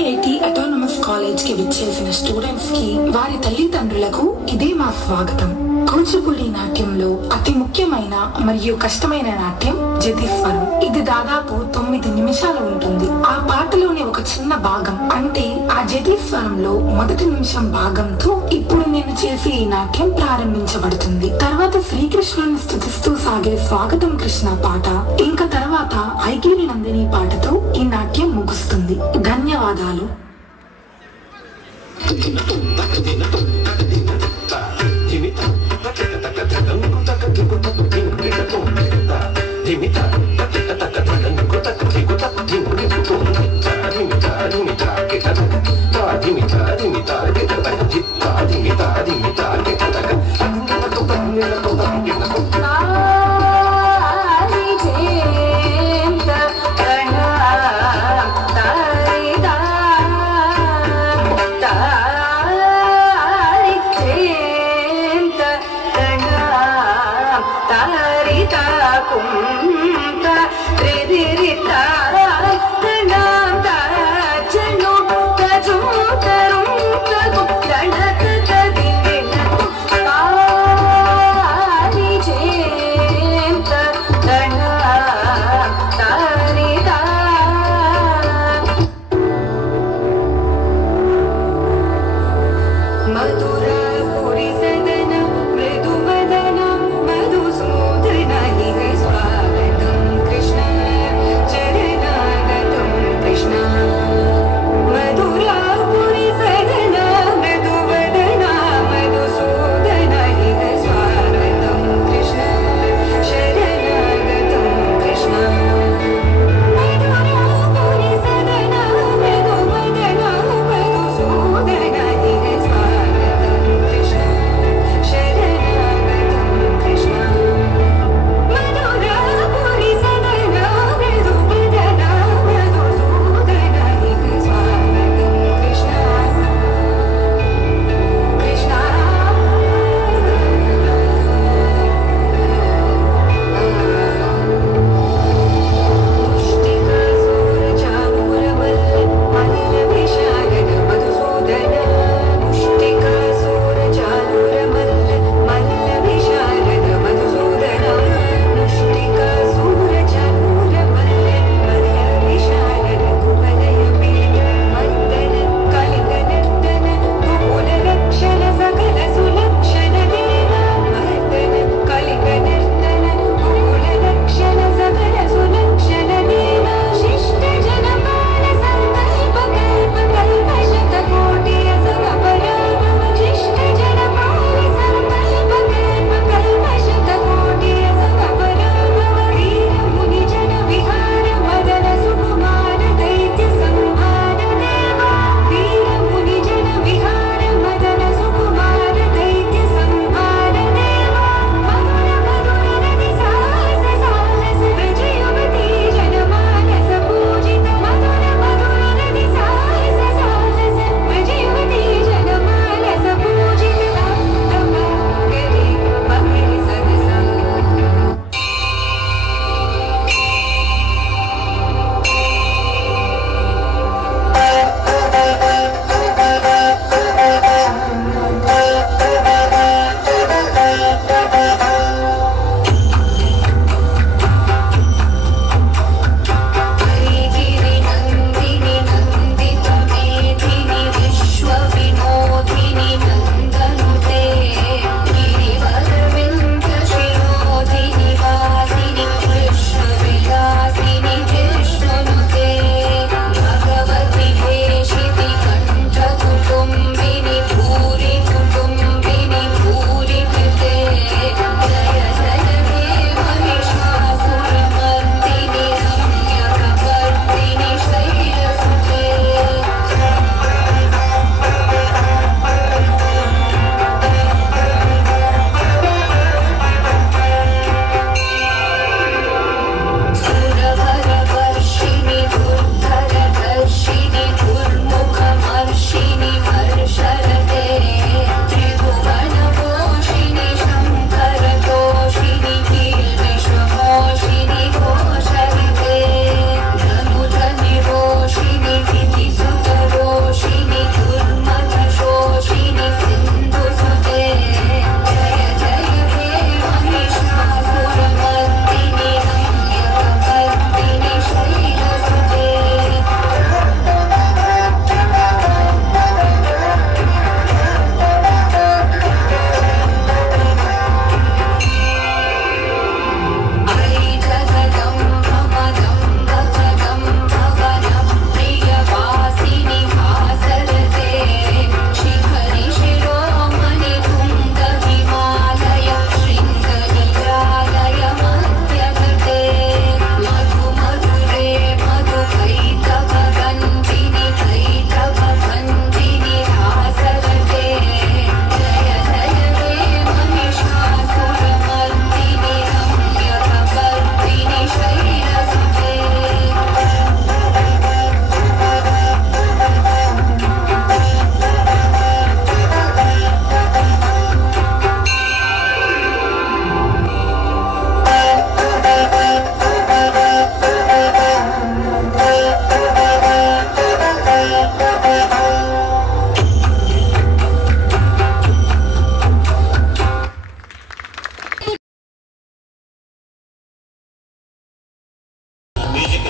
IIT autonomous college కి విచ్చేసిన students కి వారి తల్లిదండ్రులకు ఇదే మా స్వాగతం. కూచిపూడి నాట్యంలో అతి ముఖ్యమైన మరియు కష్టమైన నాట్యం జతిస్వరం. ఇది దాదాపు 9 నిమిషాలు ఉంటుంది. ఆ పాటలోని ఒక చిన్న భాగం అంటే ఆ జతిస్వరంలో మొదటి నిమిషం భాగంతో ఇప్పుడు నేను చేసే ఈ నాట్యం ప్రారంభించబడుతుంది. తర్వాత శ్రీకృష్ణుని స్తుతిస్తూ సాగే స్వాగతం కృష్ణ పాట, ఇంకా తర్వాత ఐగిరి నందిని పాటతో ఈ నాట్యం ముగుస్తుంది. ధన్యవాదాలు.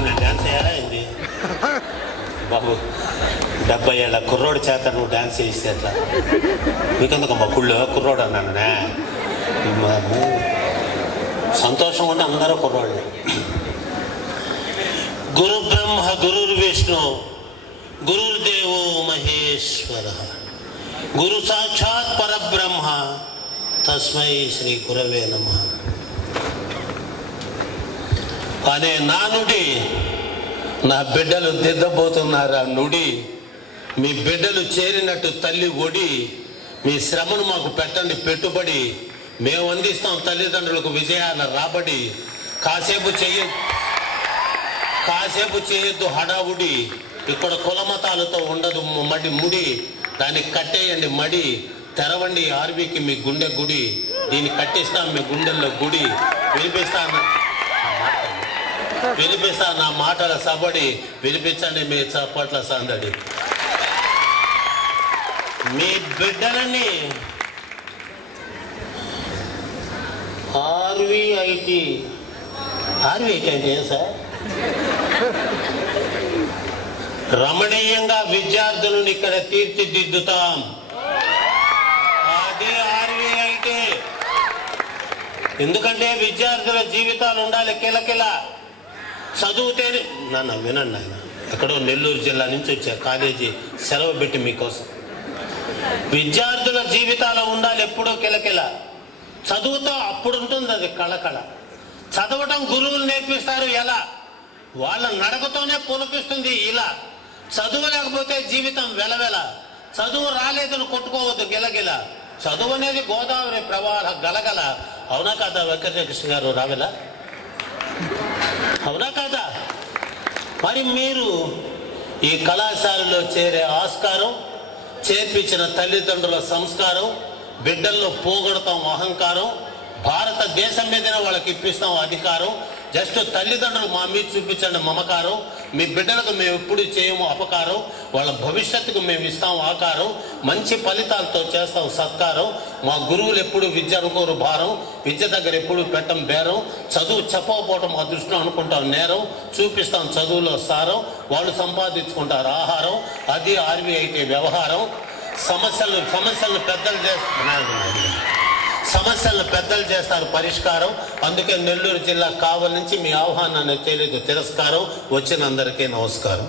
నేను డ్యాన్స్ చేయాలా ఏంది బాబు? 70 ఏళ్ళ కుర్రోడి చేత నువ్వు డ్యాన్స్ చేస్తే అట్లా మీకెందుకమ్మా కుర్రోడు అన్నానునే. సంతోషంగా ఉంటే అందరూ కుర్రోళ్ళు. గురు బ్రహ్మ గురుర్విష్ణు గురుర్దేవో మహేశ్వర గురు సాక్షాత్ పరబ్రహ్మ తస్మై శ్రీ గురవే నమః అనే నా నుడి నా బిడ్డలు దిద్దబోతున్నారా నుడి. మీ బిడ్డలు చేరినట్టు తల్లి ఒడి. మీ శ్రమను మాకు పెట్టండి పెట్టుబడి. మేము అందిస్తాం తల్లిదండ్రులకు విజయాల రాబడి. కాసేపు చేయొద్దు హడావుడి. ఇక్కడ కులమతాలతో ఉండదు ముడి. దానికి కట్టేయండి మడి. తెరవండి ఆర్వీకి మీ గుండె గుడి. దీన్ని కట్టిస్తాం మీ గుండెల్లో గుడి. వినిపిస్తా నా మాటల సబడి. వినిపించండి మీ చప్పట్ల సందడి. మీ బిడ్డలని ఆర్వీఐటి అంటే ఏం సార్? రమణీయంగా విద్యార్థులను ఇక్కడ తీర్చిదిద్దుతాం. అదే ఆర్వీఐటి. ఎందుకంటే విద్యార్థుల జీవితాలు ఉండాలి కిలకిల. చదువుతేనే నాన్న వినండి ఆయన ఎక్కడో నెల్లూరు జిల్లా నుంచి వచ్చారు కాలేజీ సెలవు పెట్టి మీకోసం. విద్యార్థుల జీవితాలు ఉండాలి ఎప్పుడూ కిలకిల. చదువుతో అప్పుడు ఉంటుంది అది కళకళ. చదవటం గురువులు నేర్పిస్తారు ఎలా, వాళ్ళ నడకతోనే పులకిస్తుంది ఇలా. చదువు లేకపోతే జీవితం వెలవెల. చదువు రాలేదని కొట్టుకోవద్దు గిలగిల. చదువు అనేది గోదావరి ప్రవాహ గలగల. అవునా కాదా వెంకటకృష్ణ గారు రావెల? అవునా కాదా? మరి మీరు ఈ కళాశాలలో చేరే ఆస్కారం, చేర్పించిన తల్లిదండ్రుల సంస్కారం, బిడ్డల్లో పోగొడతాం అహంకారం. భారతదేశం మీదనే వాళ్ళకి ఇప్పిస్తాం అధికారం. జస్ట్ తల్లిదండ్రులు మా మీద చూపించండి మమకారం. మీ బిడ్డలకు మేము ఎప్పుడు చేయము అపకారం. వాళ్ళ భవిష్యత్తుకు మేము ఇస్తాం ఆకారం. మంచి ఫలితాలతో చేస్తాం సత్కారం. మా గురువులు ఎప్పుడు విద్య అనుకోరు భారం. విద్య దగ్గర ఎప్పుడు పెట్టం బేరం. చదువు చెప్పకపోవటం మా దృష్టిలో అనుకుంటాం నేరం. చూపిస్తాం చదువులో సారం. వాళ్ళు సంపాదించుకుంటారు ఆహారం. అది ఆర్వీఐటి వ్యవహారం. సమస్యలను పెద్దలు చేస్తారు పరిష్కారం. అందుకే నెల్లూరు జిల్లా కావలి నుంచి మీ ఆహ్వానాన్ని చేయలేదు తిరస్కారం. వచ్చిన అందరికీ నమస్కారం.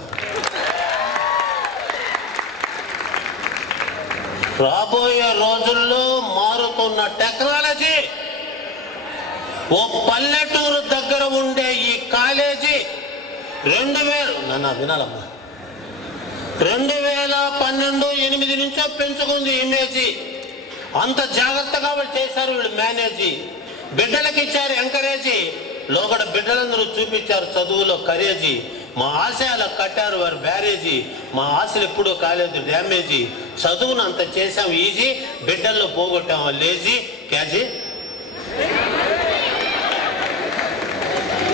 రాబోయే రోజుల్లో మారుతున్న టెక్నాలజీ, ఓ పల్లెటూరు దగ్గర ఉండే ఈ కాలేజీ 2000 వినాలమ్మా 2012 నుంచో పెంచుకుంది ఇమేజీ. అంత జాగ్రత్తగా వాళ్ళు చేశారు వీళ్ళు మేనేజీ. బిడ్డలకి ఇచ్చారు ఎంకరేజీ. లోగడ బిడ్డలందరూ చూపించారు చదువులో కరేజీ. మా ఆశయాలకు కట్టారు వారు బ్యారేజీ. మా ఆశలు ఎప్పుడూ కాలేదు డ్యామేజీ. చదువును అంత చేశాం ఈజీ. బిడ్డల్లో పోగొట్టాం లేజీ క్యాజీ.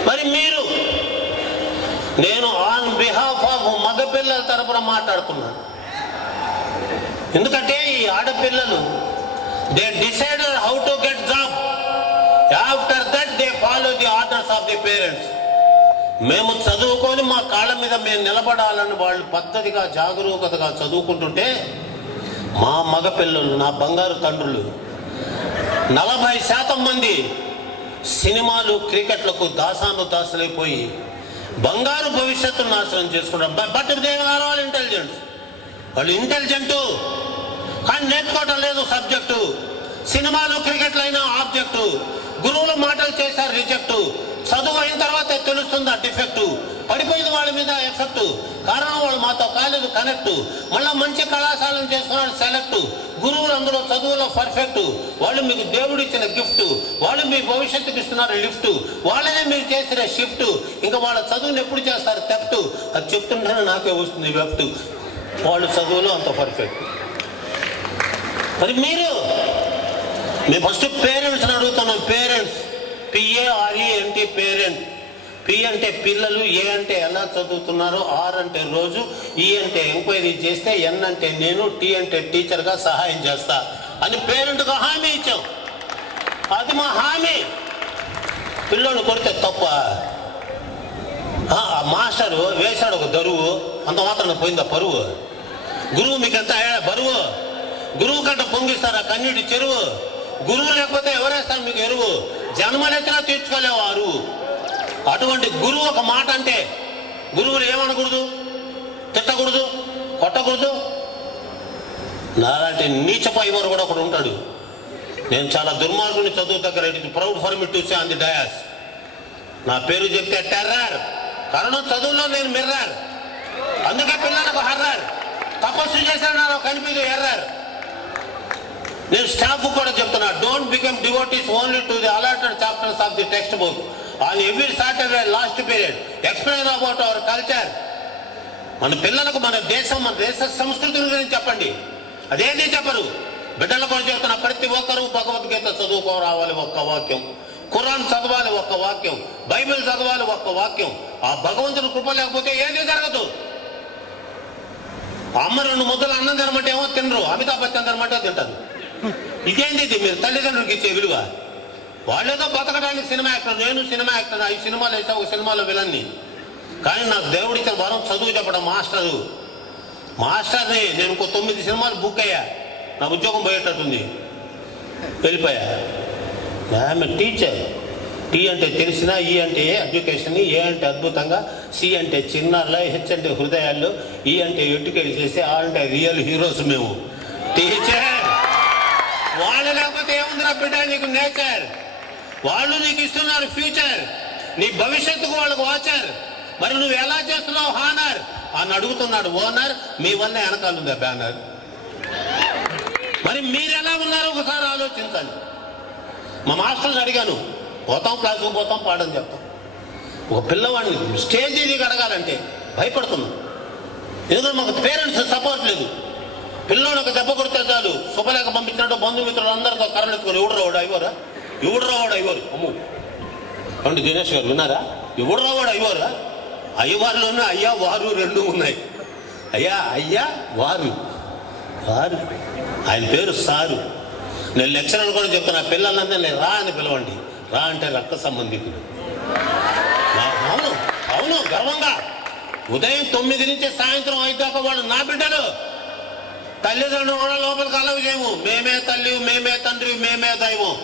మరి మీరు నేను ఆన్ బిహాఫ్ ఆఫ్ మగపిల్లల తరపున మాట్లాడుతున్నాను. ఎందుకంటే ఈ ఆడపిల్లలు they decided how to get job. After that they follow the orders of the parents. మేము చదువుకొని మా కాళ్ళ మీద మేము నిలబడాలని వాళ్ళు పద్ధతిగా జాగరూకతగా చదువుకుంటుంటే మా మగపిల్లలు నా బంగారు తండ్రులు 40% మంది సినిమాలు క్రికెట్లకు దాసులైపోయి బంగారు భవిష్యత్తును నాశనం చేసుకుంటారు. But they are all intelligent. వాళ్ళు ఇంటెలిజెంటు కానీ నేర్చుకోవటం లేదు సబ్జెక్టు. సినిమాలు క్రికెట్లు అయినా ఆబ్జెక్టు. గురువుల మాటలు చేశారు రిజెక్టు. చదువు అయిన తర్వాత తెలుస్తుంది ఆ డిఫెక్టు. పడిపోయింది వాళ్ళ మీద ఎఫెక్టు. కారణం వాళ్ళు మాతో కాలేదు కనెక్ట్. మళ్ళీ మంచి కళాశాలను చేసుకున్నాడు సెలెక్ట్. గురువులు అందులో చదువులో పర్ఫెక్ట్. వాళ్ళు మీకు దేవుడు ఇచ్చిన గిఫ్ట్. వాళ్ళు మీ భవిష్యత్తుకి ఇస్తున్నారు లిఫ్ట్. వాళ్ళనే మీరు చేసిన షిఫ్ట్. ఇంకా వాళ్ళ చదువుని ఎప్పుడు చేస్తారు థెఫ్ట్. అది చెప్తుంటేనే నాకే వస్తుంది వెఫ్ట్. వాళ్ళు చదువులో అంత పర్ఫెక్ట్. మరి మీరు ఫస్ట్ పేరెంట్స్ని అడుగుతున్నాం. Parents PARENT parent. P అంటే పిల్లలు, A అంటే ఎలా చదువుతున్నారో, R అంటే రోజు, E అంటే ఎంక్వైరీ చేస్తే, N అంటే నేను, T అంటే టీచర్గా సహాయం చేస్తా అని పేరెంట్గా హామీ ఇచ్చాం. అది మా హామీ. పిల్లోని కొడితే తప్ప మాస్టరు వేశాడు ఒక దరువు, అంత మాత్రం పోయిందా పరువు? గురువు మీకు ఎంత బరువు? గురువు కంట పొంగిస్తారా కన్నీటి చెరువు? గురువు లేకపోతే ఎవరేస్తారు మీకు ఎరువు? జన్మలెత్తినా తీర్చుకోలేవు అరువు. అటువంటి గురువు ఒక మాట అంటే గురువులు ఏమనకూడదు, తిట్టకూడదు, కొట్టకూడదు. నాలాంటి నీచపై వారు కూడా ఒకడు ఉంటాడు. నేను చాలా దుర్మార్గుని చదువు దగ్గర, it is proud for me to say on the dais. నా పేరు చెప్తే టెర్రర్, కారణం చదువులో నేను మిర్రర్, అందుకే పిల్లలకు హర్రర్. తపస్సు చేశాను కనిపించే ఎర్రర్. నేను స్టాఫ్ కూడా చెప్తున్నా, don't become devotees only to the allotted chapters of the text book on every Saturday last period. Explain about our culture. మన పిల్లలకు మన దేశ సంస్కృతి గురించి చెప్పండి. అదేంటి చెప్పరు. బిడ్డల కూడా చెప్తున్నా, ప్రతి ఒక్కరూ భగవద్గీత చదువుకోరావాలి ఒక్క వాక్యం, ఖురాన్ చదవాలి ఒక్క వాక్యం, బైబిల్ చదవాలి ఒక్క వాక్యం. ఆ భగవంతుని కృప లేకపోతే ఏది జరగదు. అమ్మ 2 ముద్దలు అన్నం తినమంటే ఏమో తినరు, అమితాబ్ బచ్చన్ తినమంటే తింటారు. ఇదేంటి ఇది మీరు తల్లిదండ్రులకి ఇచ్చే విలువ? వాళ్ళేదో బతకడానికి సినిమా యాక్టర్, నేను సినిమా యాక్టర్, 5 సినిమాలు వేసా, ఒక సినిమాలో విలన్ని. కానీ నాకు దేవుడిచ్చిన వరం చదువు చెప్పడం. మాస్టర్ని నేను ఇంకో 9 సినిమాలు బుక్ అయ్యా, నా ఉద్యోగం పోయేటట్టుంది, వెళ్ళిపోయా. ఆమె టీచర్. టీ అంటే తెలిసిన, ఈ అంటే ఎడ్యుకేషన్, ఏ అంటే అద్భుతంగా, సి అంటే చిన్నారులు, హెచ్ అంటే హృదయాల్లో, ఈ అంటే ఎడ్యుకేట్ చేసి, ఆ అంటే రియల్ హీరోస్ మేము. టీచర్ వాళ్ళు లేకపోతే ఏముందిరా బిడ్డ నీకు నేచర్. వాళ్ళు నీకు ఇస్తున్నారు ఫ్యూచర్, నీ భవిష్యత్తుకు వాళ్ళకు వాచర్. మరి నువ్వు ఎలా చేస్తున్నావు హానర్ అని అడుగుతున్నాడు ఓనర్. మీ వల్ల వెనకాలందా బ్యానర్. మరి మీరు ఎలా ఉన్నారో ఒకసారి ఆలోచించండి. మా మాస్టర్ని అడిగాను, పోతాం క్లాసుకు పోతాం, పాడని చెప్తాం. ఒక పిల్లవాడిని స్టేజ్ దిగి అడగాలంటే భయపడుతున్నాం. ఎందుకంటే మాకు పేరెంట్స్ సపోర్ట్ లేదు. పిల్లలు ఒక దెబ్బ కొడితే చాలు, శుభలేఖ పంపించినట్టు బంధుమిత్రులు అందరితో కర్రలు ఎత్తుకొని ఎవడు రావాడు అయ్యవారు. అమ్ము అండి దినేష్ గారు విన్నారా? ఎవడు రావాడు అయ్యవారా? అయ్యవారిలోనే అయ్యా వారు 2 ఉన్నాయి. అయ్యా వారు ఆయన పేరు సారు. నేను లెక్చరర్ కూడా చెప్తున్నా, పిల్లలందరూ నేను రా అని పిలవండి. రా అంటే రక్త సంబంధికుడు. అవును గర్వంగా. ఉదయం 9 నుంచి సాయంత్రం 5 దాకా వాళ్ళు నా బిడ్డలు. తల్లిదండ్రులు కూడా లోపలికి అలవి చేయము. మేమే తల్లి, మేమే తండ్రి, మేమే దైవం.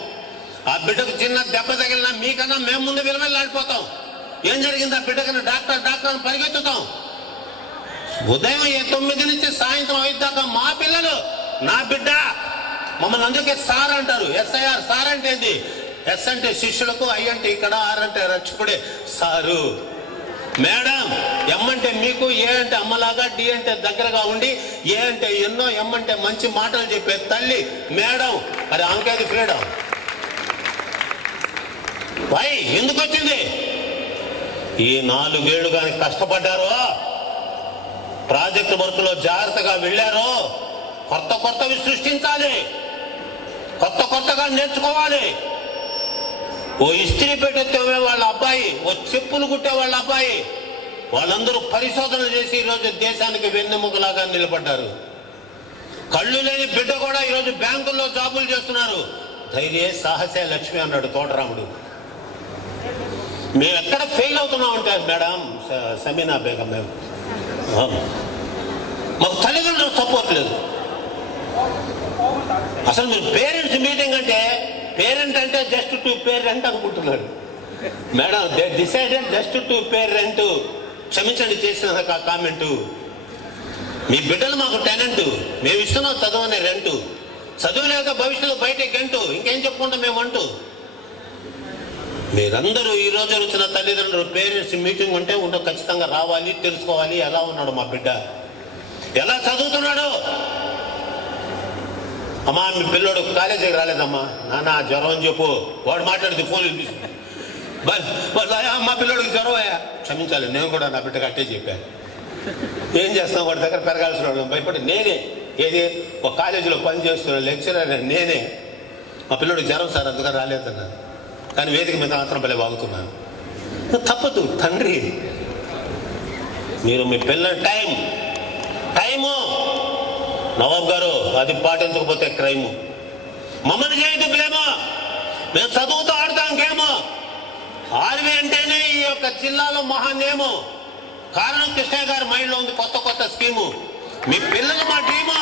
ఆ బిడ్డకు చిన్న దెబ్బ తగిలినా మీకన్నా మేము ముందు విలువెళ్ళాడిపోతాం. ఏం జరిగింది? ఆ బిడ్డకన్నా డాక్టర్ అని పరిగెత్తుతాం. ఉదయం 9 నుంచి సాయంత్రం 5 దాకా మా పిల్లలు, నా బిడ్డ. మమ్మల్ని అందుకే సార్ అంటారు. SIR సార్ అంటే ఏంది? S అంటే శిష్యులకు, I అంటే ఇక్కడ, R అంటే రక్షకుడే సారు. మేడం M అంటే మీకు, A అంటే అమ్మలాగా, D అంటే దగ్గరగా ఉండి, A అంటే ఎన్నో, M అంటే మంచి మాటలు చెప్పే తల్లి మేడం. అది ఆమెకేది ఫ్రీడమ్. వై ఎందుకు వచ్చింది? ఈ 4 ఏళ్ళు కానీ కష్టపడ్డారో, ప్రాజెక్టు వర్క్ లో జాగ్రత్తగా వెళ్ళారో, కొత్తవి సృష్టించాలి, కొత్తగా నేర్చుకోవాలి. ఓ ఇస్త్రీ పెట్టే వాళ్ళ అబ్బాయి, ఓ చెప్పులు కుట్టే వాళ్ళ అబ్బాయి, వాళ్ళందరూ పరిశోధనలు చేసి ఈరోజు దేశానికి వెన్నెముకలాగా నిలబడ్డారు. కళ్ళు లేని బిడ్డ కూడా ఈరోజు బ్యాంకుల్లో జాబులు చేస్తున్నారు. ధైర్య సాహసే లక్ష్మి అన్నాడు తోటరాముడు. మేము ఎక్కడ ఫెయిల్ అవుతున్నాం అంటే మేడం సమీనా బేగం, మేము మాకు తల్లిదండ్రులు సపోర్ట్ లేదు. అసలు మీరు పేరెంట్స్ మీటింగ్ అంటే, పేరెంట్ అంటే జస్ట్ టు పే రెంట్ అనుకుంటున్నారు. Madam they decided just to pay rent. క్షమించండి చేసిన కామెంటు. మీ బిడ్డలు మాకు టెనెంట్, మేము ఇస్తున్నాం చదువు అనే రెంటు. చదువు లేక భవిష్యత్తు బయట గంటు, ఇంకేం చెప్పుకుంటాం మేము అంటూ. మీరందరూ ఈ రోజు వచ్చిన తల్లిదండ్రులు పేరెంట్స్ మీటింగ్ ఉంటే ఖచ్చితంగా రావాలి, తెలుసుకోవాలి ఎలా ఉన్నాడు మా బిడ్డ, ఎలా చదువుతున్నాడు. అమ్మా మీ పిల్లోడు కాలేజీకి రాలేదమ్మా, నాన్న జ్వరం అని చెప్పు. వాడు మాట్లాడితే ఫోన్ వినిపిస్తుంది. మా పిల్లోడికి జ్వరం అయ్యా, క్షమించాలి నేను కూడా నా బిడ్డకి అట్టే చెప్పాను. ఏం చేస్తాం, వాడి దగ్గర పెరగాల్సిన వాడు భయపడి నేనే ఒక కాలేజీలో పనిచేస్తున్న లెక్చరర్ నేనే. మా పిల్లోడికి జ్వరం సార్ అందుకని రాలేదన్నాను. కానీ వేదిక మీద మాత్రం భలే వాగుతున్నాను. తప్పదు తండ్రి. మీరు మీ పిల్లల టైము నవాబ్ గారు అది పాటించకపోతే క్రైము. మమ్మల్ని చేయదు బ్లేమో, మేము చదువుతూ ఆడతాం గేమో. ఆర్మీ అంటేనే ఈ యొక్క జిల్లాలో మహానేమో. కారణం కృష్ణయ్య గారి మైండ్లో ఉంది కొత్త కొత్త స్కీము. మీ పిల్లలు మా టీము,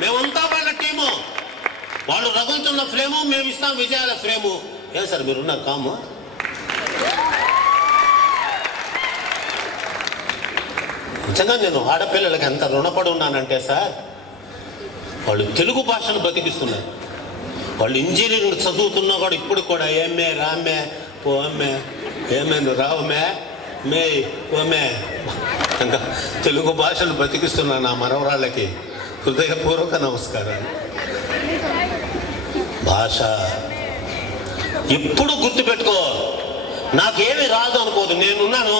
మేమంతా వాళ్ళ టీము. వాళ్ళు రగులుతున్న ఫ్రేము, మేము ఇస్తాం విజయాల ఫ్రేము. ఏం సార్ మీరున్నారు కాము? నిజంగా నేను ఆడపిల్లలకి ఎంత రుణపడి ఉన్నానంటే సార్, వాళ్ళు తెలుగు భాషను బతికిస్తున్నారు. వాళ్ళు ఇంజనీరింగ్ చదువుతున్నా కూడా ఇప్పుడు కూడా ఏమే రామే పోమే, ఏమే నువ్వు రావమే మే పోమే, ఇంకా తెలుగు భాషను బతికిస్తున్నా నా మనవరాళ్ళకి హృదయపూర్వక నమస్కారాలు. భాష ఎప్పుడు గుర్తుపెట్టుకో, నాకేమి రాదు అనుకోదు. నేనున్నాను,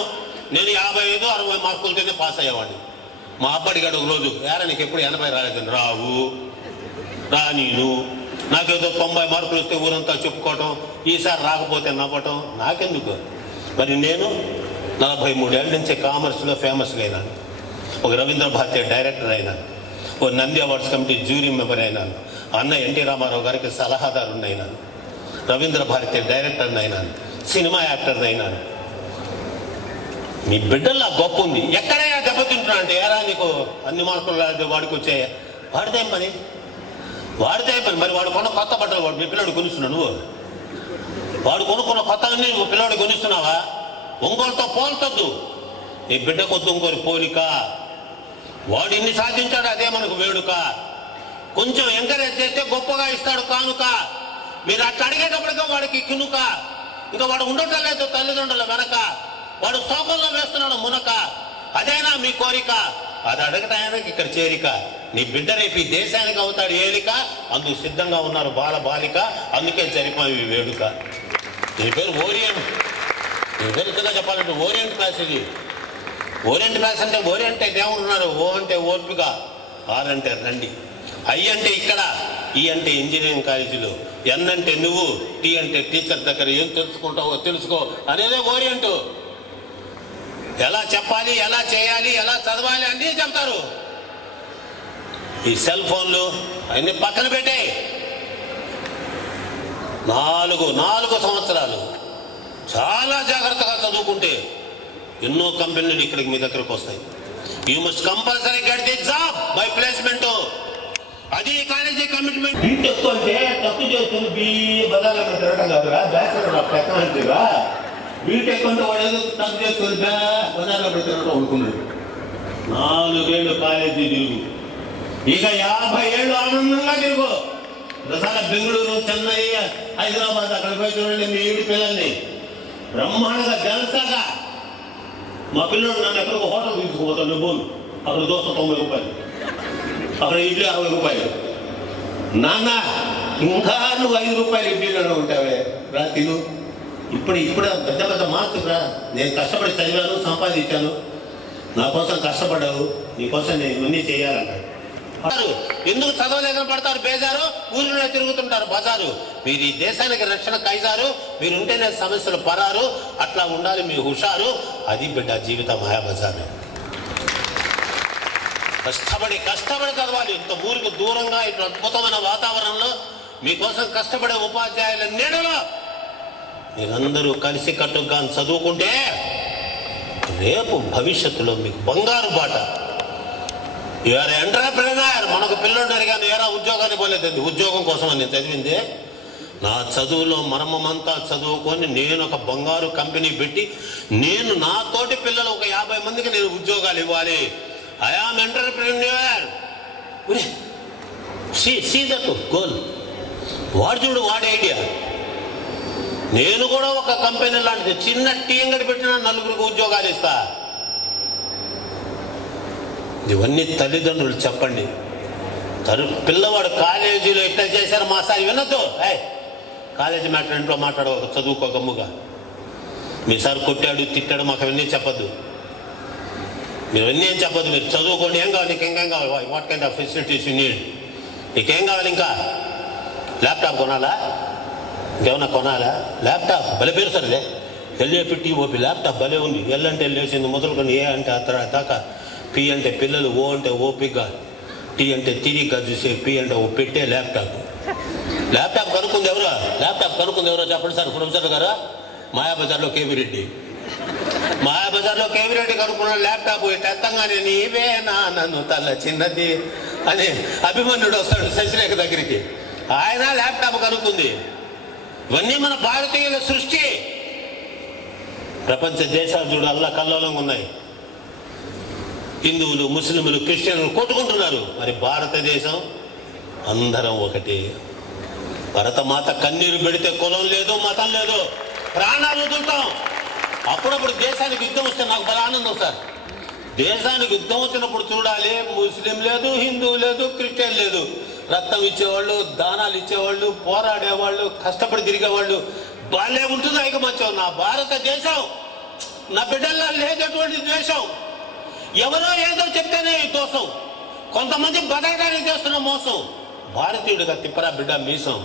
నేను 55-60 మార్కులతోనే పాస్ అయ్యేవాడిని. మా అబ్బాడికి ఒక రోజు నీకు ఎప్పుడు 80 రాలేదని, రావు రా నేను, నాకేదో 90 మార్కులు వస్తే ఊరంతా చెప్పుకోవటం, ఈసారి రాకపోతే నవ్వటం నాకెందుకు. మరి నేను 43 ఏళ్ళ నుంచి కామర్స్లో ఫేమస్గా అయినాను. ఒక రవీంద్ర భారతి డైరెక్టర్ అయినాను, ఓ Nandi awards committee jury member అయినాను, అన్న ఎన్టీ రామారావు గారికి సలహాదారుని అయినాను, రవీంద్ర భారతి డైరెక్టర్ని అయినాను, సినిమా యాక్టర్ని అయినాను. మీ బిడ్డల్లో గొప్ప ఉంది. ఎక్కడైనా దెబ్బతింటున్నా అంటే ఏరా నీకు అన్ని మార్కులు వాడికి వచ్చాయి, వాడితే ఏం పని, వాడితే ఏం పని. మరి వాడు కొన్న కొత్త బట్టలు వాడు మీ పిల్లడు కొనిస్తున్నావు, నువ్వు వాడు కొనుక్కున్న కొత్తగానే నువ్వు పిల్లవాడు కొనిస్తున్నావా? ఒంగోలుతో పోల్చొద్దు. నీ బిడ్డ కొద్ది ఇంకోరి పోలిక. వాడు ఇన్ని సాధించాడు, అదే మనకు వేడుక. కొంచెం ఎంకరేజ్ చేస్తే గొప్పగా ఇస్తాడు కానుక. మీరు అట్లా అడిగేటప్పటికే వాడికి కినుక. ఇంకా వాడు ఉండటం లేదు తల్లిదండ్రుల వెనక, వాడు శోకంలో వేస్తున్నాడు మునక. అదేనా మీ కోరిక? అది అడగటానికి ఇక్కడ చేరిక. నీ బిడ్డ రేపు ఈ దేశానికి అవుతాడు ఏలిక. అందుకు సిద్ధంగా ఉన్నారు బాల బాలిక, అందుకే జరిపోయి వేడుక. నీ పేరు ఓరియంట్. నీ పేరు ఇంకా చెప్పాలంటే ఓరియంట్ క్లాస్. ఇది ఓరియంట్ క్లాస్ అంటే ఓరియంట్ దేవుడు ఉన్నారు. ఓ అంటే ఓర్పిక, ఆర్ అంటే రండి, ఐ అంటే ఇక్కడ, ఈ అంటే ఇంజనీరింగ్ కాలేజీలో, ఎన్ అంటే నువ్వు, టీ అంటే టీచర్ దగ్గర ఏం తెలుసుకుంటావో తెలుసుకో అనేదే ఓరియంట్. ఎలా చెప్పాలి, ఎలా చేయాలి, ఎలా చదవాలి అన్నీ చెప్తారు. ఈ సెల్ ఫోన్లు అన్ని పక్కన పెట్టే 4 సంవత్సరాలు చాలా జాగ్రత్తగా చదువుకుంటే ఎన్నో కంపెనీలు ఇక్కడికి మీ దగ్గరకు వస్తాయి. You must compulsory get the job by placement. అది కాలేజీ కమిట్మెంట్. బీటెక్ అంటే తప్పు చేస్తుంది, బజార్లో తిరగడం కాదురా, బ్యాచులర్ ఆఫ్ టెక్నాలజీగా. బీటెక్ అంటే వాడు ఏదో తప్పు చేసుకొని బజార్లో తిరగడం అనుకున్నాడు. 4 ఏళ్ళు కాలేజీ తిరుగు, ఇక 50 ఏళ్ళు ఆనందంగా తిరుగు. ఒకసారి బెంగళూరు, చెన్నై, హైదరాబాద్ అక్కడ పోయి చూడండి మీ ఇంటి పిల్లల్ని బ్రహ్మాండంగా జలసాగా. మా పిల్లలు నన్ను ఎక్కడికి హోటల్ తీసుకుపోతాను, నువ్వు అక్కడ దోశ 90 రూపాయలు, అక్కడ ఇడ్లీ 60 రూపాయలు. నాన్న ఇంకా నువ్వు 5 రూపాయలు ఇడ్లీలో ఉంటావే రా తిను. ఇప్పుడు పెద్ద పెద్ద మార్కురా. నేను కష్టపడి చదివాను, సంపాదించాను, నా కోసం కష్టపడ్డావు, నీకోసం నేను ఇవన్నీ చేయాలన్నాడు. ఎందుకు చదవలేదని పడతారు బేజారు, ఊరిలో తిరుగుతుంటారు బజారు. మీరు ఈ దేశానికి రక్షణ కైజారు, మీరు ఉంటేనే సమస్యలు పరారు. అట్లా ఉండాలి మీ హుషారు. అది బిడ్డ జీవిత మాయాబజారు. కష్టపడి చదవాలి. ఇంత ఊరికి దూరంగా ఇట్లా అద్భుతమైన వాతావరణంలో మీకోసం కష్టపడే ఉపాధ్యాయుల నీడలో మీరందరూ కలిసి కట్టుగా చదువుకుంటే రేపు భవిష్యత్తులో మీకు బంగారు బాట. You're entrepreneur. మనకు పిల్లలు అడిగాను, ఏరా ఉద్యోగాన్ని పోలేదు. ఉద్యోగం కోసం అని నేను చదివింది. నా చదువులో మర్మమంతా చదువుకొని నేను ఒక బంగారు కంపెనీ పెట్టి నేను నా తోటి పిల్లలు ఒక 50 మందికి నేను ఉద్యోగాలు ఇవ్వాలి. I am entrepreneur. See that goal. వాడు చూడు, వాడి ఐడియా. నేను కూడా ఒక కంపెనీ లాంటిది చిన్న టీ అంగడి పెట్టిన 4 ఉద్యోగాలు ఇస్తా. ఇవన్నీ తల్లిదండ్రులు చెప్పండి. పిల్లవాడు కాలేజీలో ఎట్లా చేశారు మా సార్ వినొద్దు. కాలేజీ మ్యాటర్ ఇంట్లో మాట్లాడవద్దు, చదువుకో గమ్ముగా. మీ సార్ కొట్టాడు, తిట్టాడు, మాకు అవన్నీ చెప్పద్దు. మీరు అవన్నీ ఏం చెప్పద్దు. మీరు చదువుకోండి. ఏం కావాలి నీకు? ఇంకేం కావాలి? What kind of facilities you need? నీకేం కావాలి? ఇంకా ల్యాప్టాప్ కొనాలా? ఇంకేమన్నా కొనాలా? ల్యాప్టాప్ భలే పేరు సార్ ఇదే. ఎల్ఏపిటి ఓపి ల్యాప్టాప్ భలే ఉంది. ఎల్ అంటే లేచింది మొదలుకొని, ఏ అంటే అతర దాకా, పి అంటే పిల్లలు, ఓ అంటే ఓపిక, టీ అంటే తిరిగ్గా చూసే, పి అంటే ఓ పెట్టే ల్యాప్టాప్. ల్యాప్టాప్ కనుక్కుంది ఎవరో? చెప్పండి సార్. ప్రొఫెసర్ గారు మాయాబజార్లో కేవీ రెడ్డి. మాయాబజార్లో కేవిరెడ్డి కనుక్కున్న ల్యాప్టాప్ తెత్తంగానే నీవేనా నన్ను తల్ల చిన్నది అని అభిమన్యుడు వస్తాడు శశిరేఖ దగ్గరికి. ఆయన ల్యాప్టాప్ కనుక్కుంది. ఇవన్నీ మన భారతీయుల సృష్టి. ప్రపంచ దేశాలు చూడు అల్లా కల్లోలంగా ఉన్నాయి. హిందువులు, ముస్లింలు, క్రిస్టియన్లు కొట్టుకుంటున్నారు. మరి భారతదేశం అందరం ఒకటి. భరతమాత కన్నీరు పెడితే కులం లేదు, మతం లేదు, ప్రాణాలు వదులుతాం. అప్పుడప్పుడు దేశానికి యుద్ధం వస్తే నాకు బల ఆనందం సార్. దేశానికి యుద్ధం వచ్చినప్పుడు చూడాలి, ముస్లిం లేదు, హిందూ లేదు, క్రిస్టియన్ లేదు. రక్తం ఇచ్చేవాళ్ళు, దానాలు ఇచ్చేవాళ్ళు, పోరాడేవాళ్ళు, కష్టపడి తిరిగేవాళ్ళు వాళ్ళే ఉంటుంది ఐకమత్యం. నా భారతదేశం నా బిడ్డల్లో లేనటువంటి దేశం. ఎవరో ఏదో చెప్తేనే ఈ దోషం. కొంతమంది బతకడానికి చేస్తున్న మోసం. భారతీయుడిగా తిప్పరా బిడ్డ మీసం.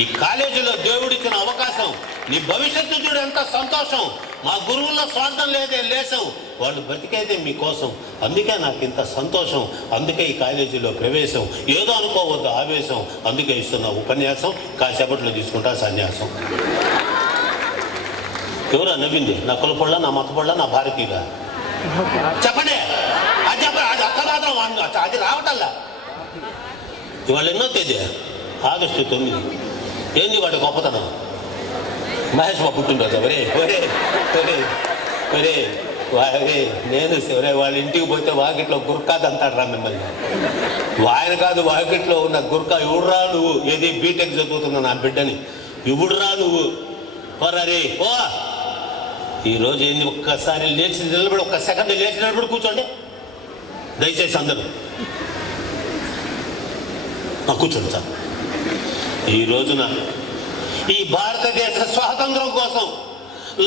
ఈ కాలేజీలో దేవుడిచ్చిన అవకాశం, నీ భవిష్యత్తు చూడు ఎంత సంతోషం. మా గురువుల్లో స్వార్థం లేదే లేసం, వాళ్ళు బతికేదే మీకోసం. అందుకే నాకు ఇంత సంతోషం. అందుకే ఈ కాలేజీలో ప్రవేశం. ఏదో అనుకోవద్దు ఆవేశం. అందుకే ఇస్తున్న ఉపన్యాసం. కాసేపట్లో తీసుకుంటా సన్యాసం. ఎవరా నవ్వింది? నా కులపొళ్ళ, నా మతపొళ్ళ, నా భారతీయుల? చెప్పండి. అది చెప్పండి. అది అర్థమాత్రం అది రావటల్లా. ఇవాళ ఎన్నో తేదీ? ఆగస్టు 9. ఏంది వాడి గొప్పతనం? మహేష్ బాబు పుట్టినరోజు. ఒరే ఒరే ఒరే ఒరే ఒరే నేను ఒరే వాళ్ళ ఇంటికి పోతే వాకిట్లో గుర్కాది అంటాడు రా మిమ్మల్ని. ఆయన కాదు, వాకిట్లో ఉన్న గుర్కా ఇవుడురా నువ్వు. ఏది బీటెక్ చదువుతున్నా నా బిడ్డని ఇవుడురా నువ్వు. పోరారే ఓ. ఈరోజు ఏంది? ఒక్కసారి లేచి నిలబడి, ఒక్క సెకండ్ లేచి నిలబడి కూర్చోండి దయచేసి అందరూ. కూర్చోండి సార్. ఈ రోజున ఈ భారతదేశ స్వాతంత్రం కోసం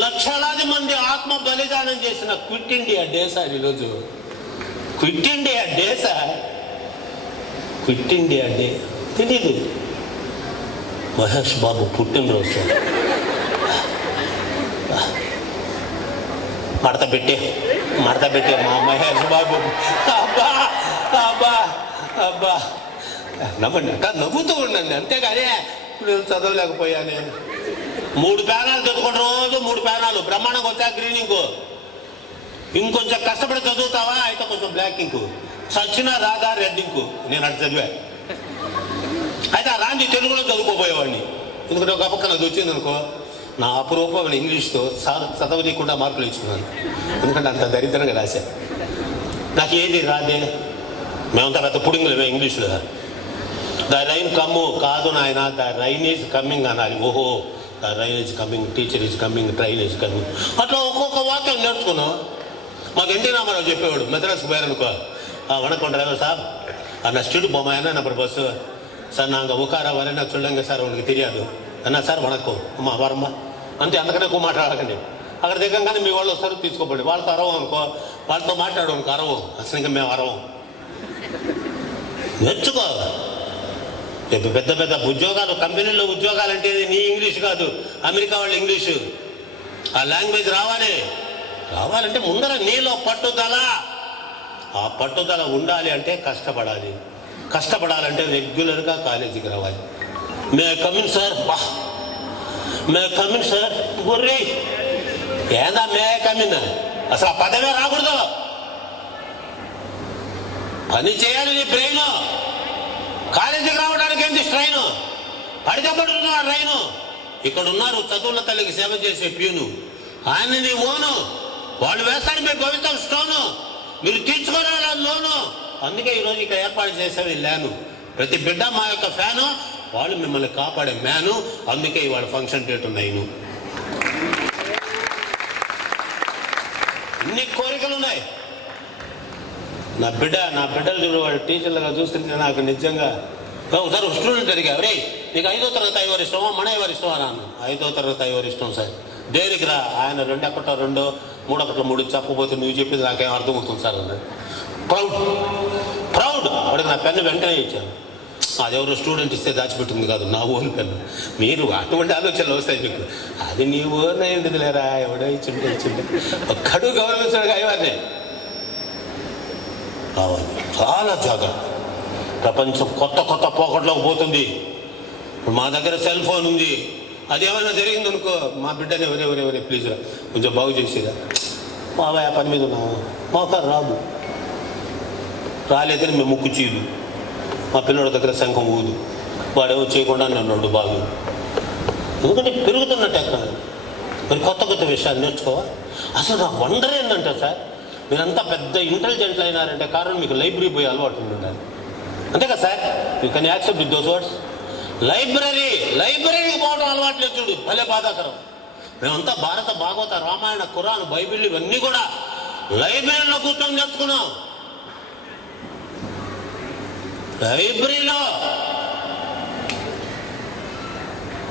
లక్షలాది మంది ఆత్మ బలిదానం చేసిన క్విట్ ఇండియా డే సార్ ఈరోజు. Quit India day sir. Quit India day తెలీదు. మహేష్ బాబు పుట్టినరోజు సార్. మడత పెట్టే మా మహేష్ బాబు. అబ్బా అబ్బా అబ్బా నవ్వండి అక్క, నవ్వుతూ ఉండండి. అంతేగాని నేను చదవలేకపోయానే. 3 ప్యానాలు తెచ్చుకుంటే రోజు 3 ప్యానాలు బ్రహ్మాండంగా వచ్చా. గ్రీన్ ఇంకు ఇంకొంచెం కష్టపడి చదువుతావా అయితే కొంచెం బ్లాక్ ఇంకు. సచ్చినా రాదా రెడ్ ఇంకు. నేను అటు చదివా. అయితే ఆ రాంది తెలుగులో చదువుకోపోయేవాడిని. ఎందుకంటే ఒక పక్కన అది వచ్చింది అనుకో, నా అపురూపమైన ఇంగ్లీష్తో చదవనీయకుండా మార్కులు ఇచ్చుకున్నాను. ఎందుకంటే అంత దరిద్రంగా రాశా. నాకు ఏది రాదే. మేమంతా పెద్ద పుడింగులమే ఇంగ్లీష్లో. ద రైన్ కమ్ము కాదు నాయన, ద రైన్ ఈజ్ కమ్మింగ్ అనాలి. ఓహో, the rain is coming, teacher is coming, train is coming. అట్లా ఒక్కొక్క వాక్యం నేర్చుకున్నాం. మాకు ఎన్టీ రామారావు చెప్పేవాడు మెదరాస్కి పోయారనుకో, వణకం డ్రైవర్ సాబ్ అన్న స్టూడ్ బొమ్మాయన నప్పుడు బస్సు సార్ నాంగ ఉకారా వరైనా చూడంగా సార్ వాడికి తెలియదు అన్నా సార్ వణకం అమ్మా వారమ్మా అంతే. అందుకనే ఎక్కువ మాట్లాడకండి. అక్కడ దిగంగానే మీ వాళ్ళు వస్తారు తీసుకోబడి. వాళ్ళతో అరవం అనుకో, వాళ్ళతో మాట్లాడు అనుకో అరవం. అసలు ఇంకా మేము అరవం. నేర్చుకో. పెద్ద పెద్ద ఉద్యోగాలు, కంపెనీల్లో ఉద్యోగాలు అంటే నీ ఇంగ్లీష్ కాదు, అమెరికా వాళ్ళ ఇంగ్లీషు. ఆ లాంగ్వేజ్ రావాలంటే ముందర నీలో పట్టుదల. ఆ పట్టుదల ఉండాలి అంటే కష్టపడాలి. కష్టపడాలంటే రెగ్యులర్గా కాలేజీకి రావాలి. May come in sir. బా మే కమిన్ సార్. బుర్రీ ఏదా మే కమిన్? అసలు ఆ పదవే రాకూడదు. పని చేయాలి నీ బ్రెయిన్. కాలేజీకి రావడానికి ఏంటి స్ట్రైన్? పడితే పడుతున్నారు రైను. ఇక్కడ ఉన్నారు చదువుల తల్లికి సేవ చేసే ప్యూను. ఆయన నీ ఓను. వాళ్ళు వేస్తారు మీ భవిష్యత్ స్టోను. మీరు తీర్చుకోవాలి లోను. అందుకే ఈరోజు ఇక్కడ ఏర్పాటు చేసేవి ల్యాను. ప్రతి బిడ్డ మా యొక్క ఫ్యాను. వాళ్ళు మిమ్మల్ని కాపాడే మ్యాను. అందుకే ఇవాళ ఫంక్షన్ డేట్ ఉన్నాయి. ఇన్ని కోరికలు ఉన్నాయి. నా బిడ్డలు చూడు, వాళ్ళు టీచర్లుగా చూస్తుంటే నాకు నిజంగా ఒకసారి స్టూడెంట్ అడిగా, రే నీకు 5వ తరగతి ఎవరు ఇష్టమో మన ఎవరు ఇష్టమా అన్నాను. 5వ తరగతి ఎవరు ఇష్టం సార్? దేనికి రా? ఆయన 2 ఒకటో 2, 3 ఒకటో 3 చెప్పబోతే నువ్వు చెప్పింది నాకేం అర్థమవుతుంది సార్ అన్నాడు. ప్రౌడ్. వాడికి నా పెన్ను వెంటనే ఇచ్చాను. అదెవరో స్టూడెంట్ ఇస్తే దాచిపెట్టింది కాదు, నా ఓన్ పెన్ను. మీరు అటువంటి ఆలోచనలు వస్తాయి మీకు. అది నీ ఓన్ అయ్యింది లేరా, ఎవడో ఇచ్చిండే ఒక్కడు గౌరవించాడు అయ్యవారిని. కావాలి చాలా జాగ్రత్త. ప్రపంచం కొత్త పోకట్లోకి పోతుంది. మా దగ్గర సెల్ ఫోన్ ఉంది. అది ఏమైనా జరిగిందనుకో, మా బిడ్డని ఎవరే ప్లీజ్ రా కొంచెం బాగు చేసేదా. మావయ్య పని మీద ఉన్నాము, మోకారు రాదు, రాలేదని మేము ముక్కు చీదు, మా పిల్లడి దగ్గర శంఖం ఊదు, వాడేమో చేయకుండా నన్ను బాగు. ఎందుకంటే పెరుగుతున్న టెక్నాలజీ, మరి కొత్త కొత్త విషయాలు నేర్చుకోవాలి. అసలు నాకు వండర్ ఏంటంటే సార్, మీరంతా పెద్ద ఇంటెలిజెంట్లు అయినారంటే కారణం మీకు లైబ్రరీ పోయి అలవాటు ఉండాలి, అంతే కదా sir? You can accept with those words. లైబ్రరీకి పోవడం అలవాటు లేదు చూడు, భలే బాధాకరం. మేమంతా భారత భాగవత రామాయణ ఖురాన్ బైబిల్ ఇవన్నీ కూడా లైబ్రరీలో కూర్చొని నేర్చుకున్నాం. లైబ్రరీలో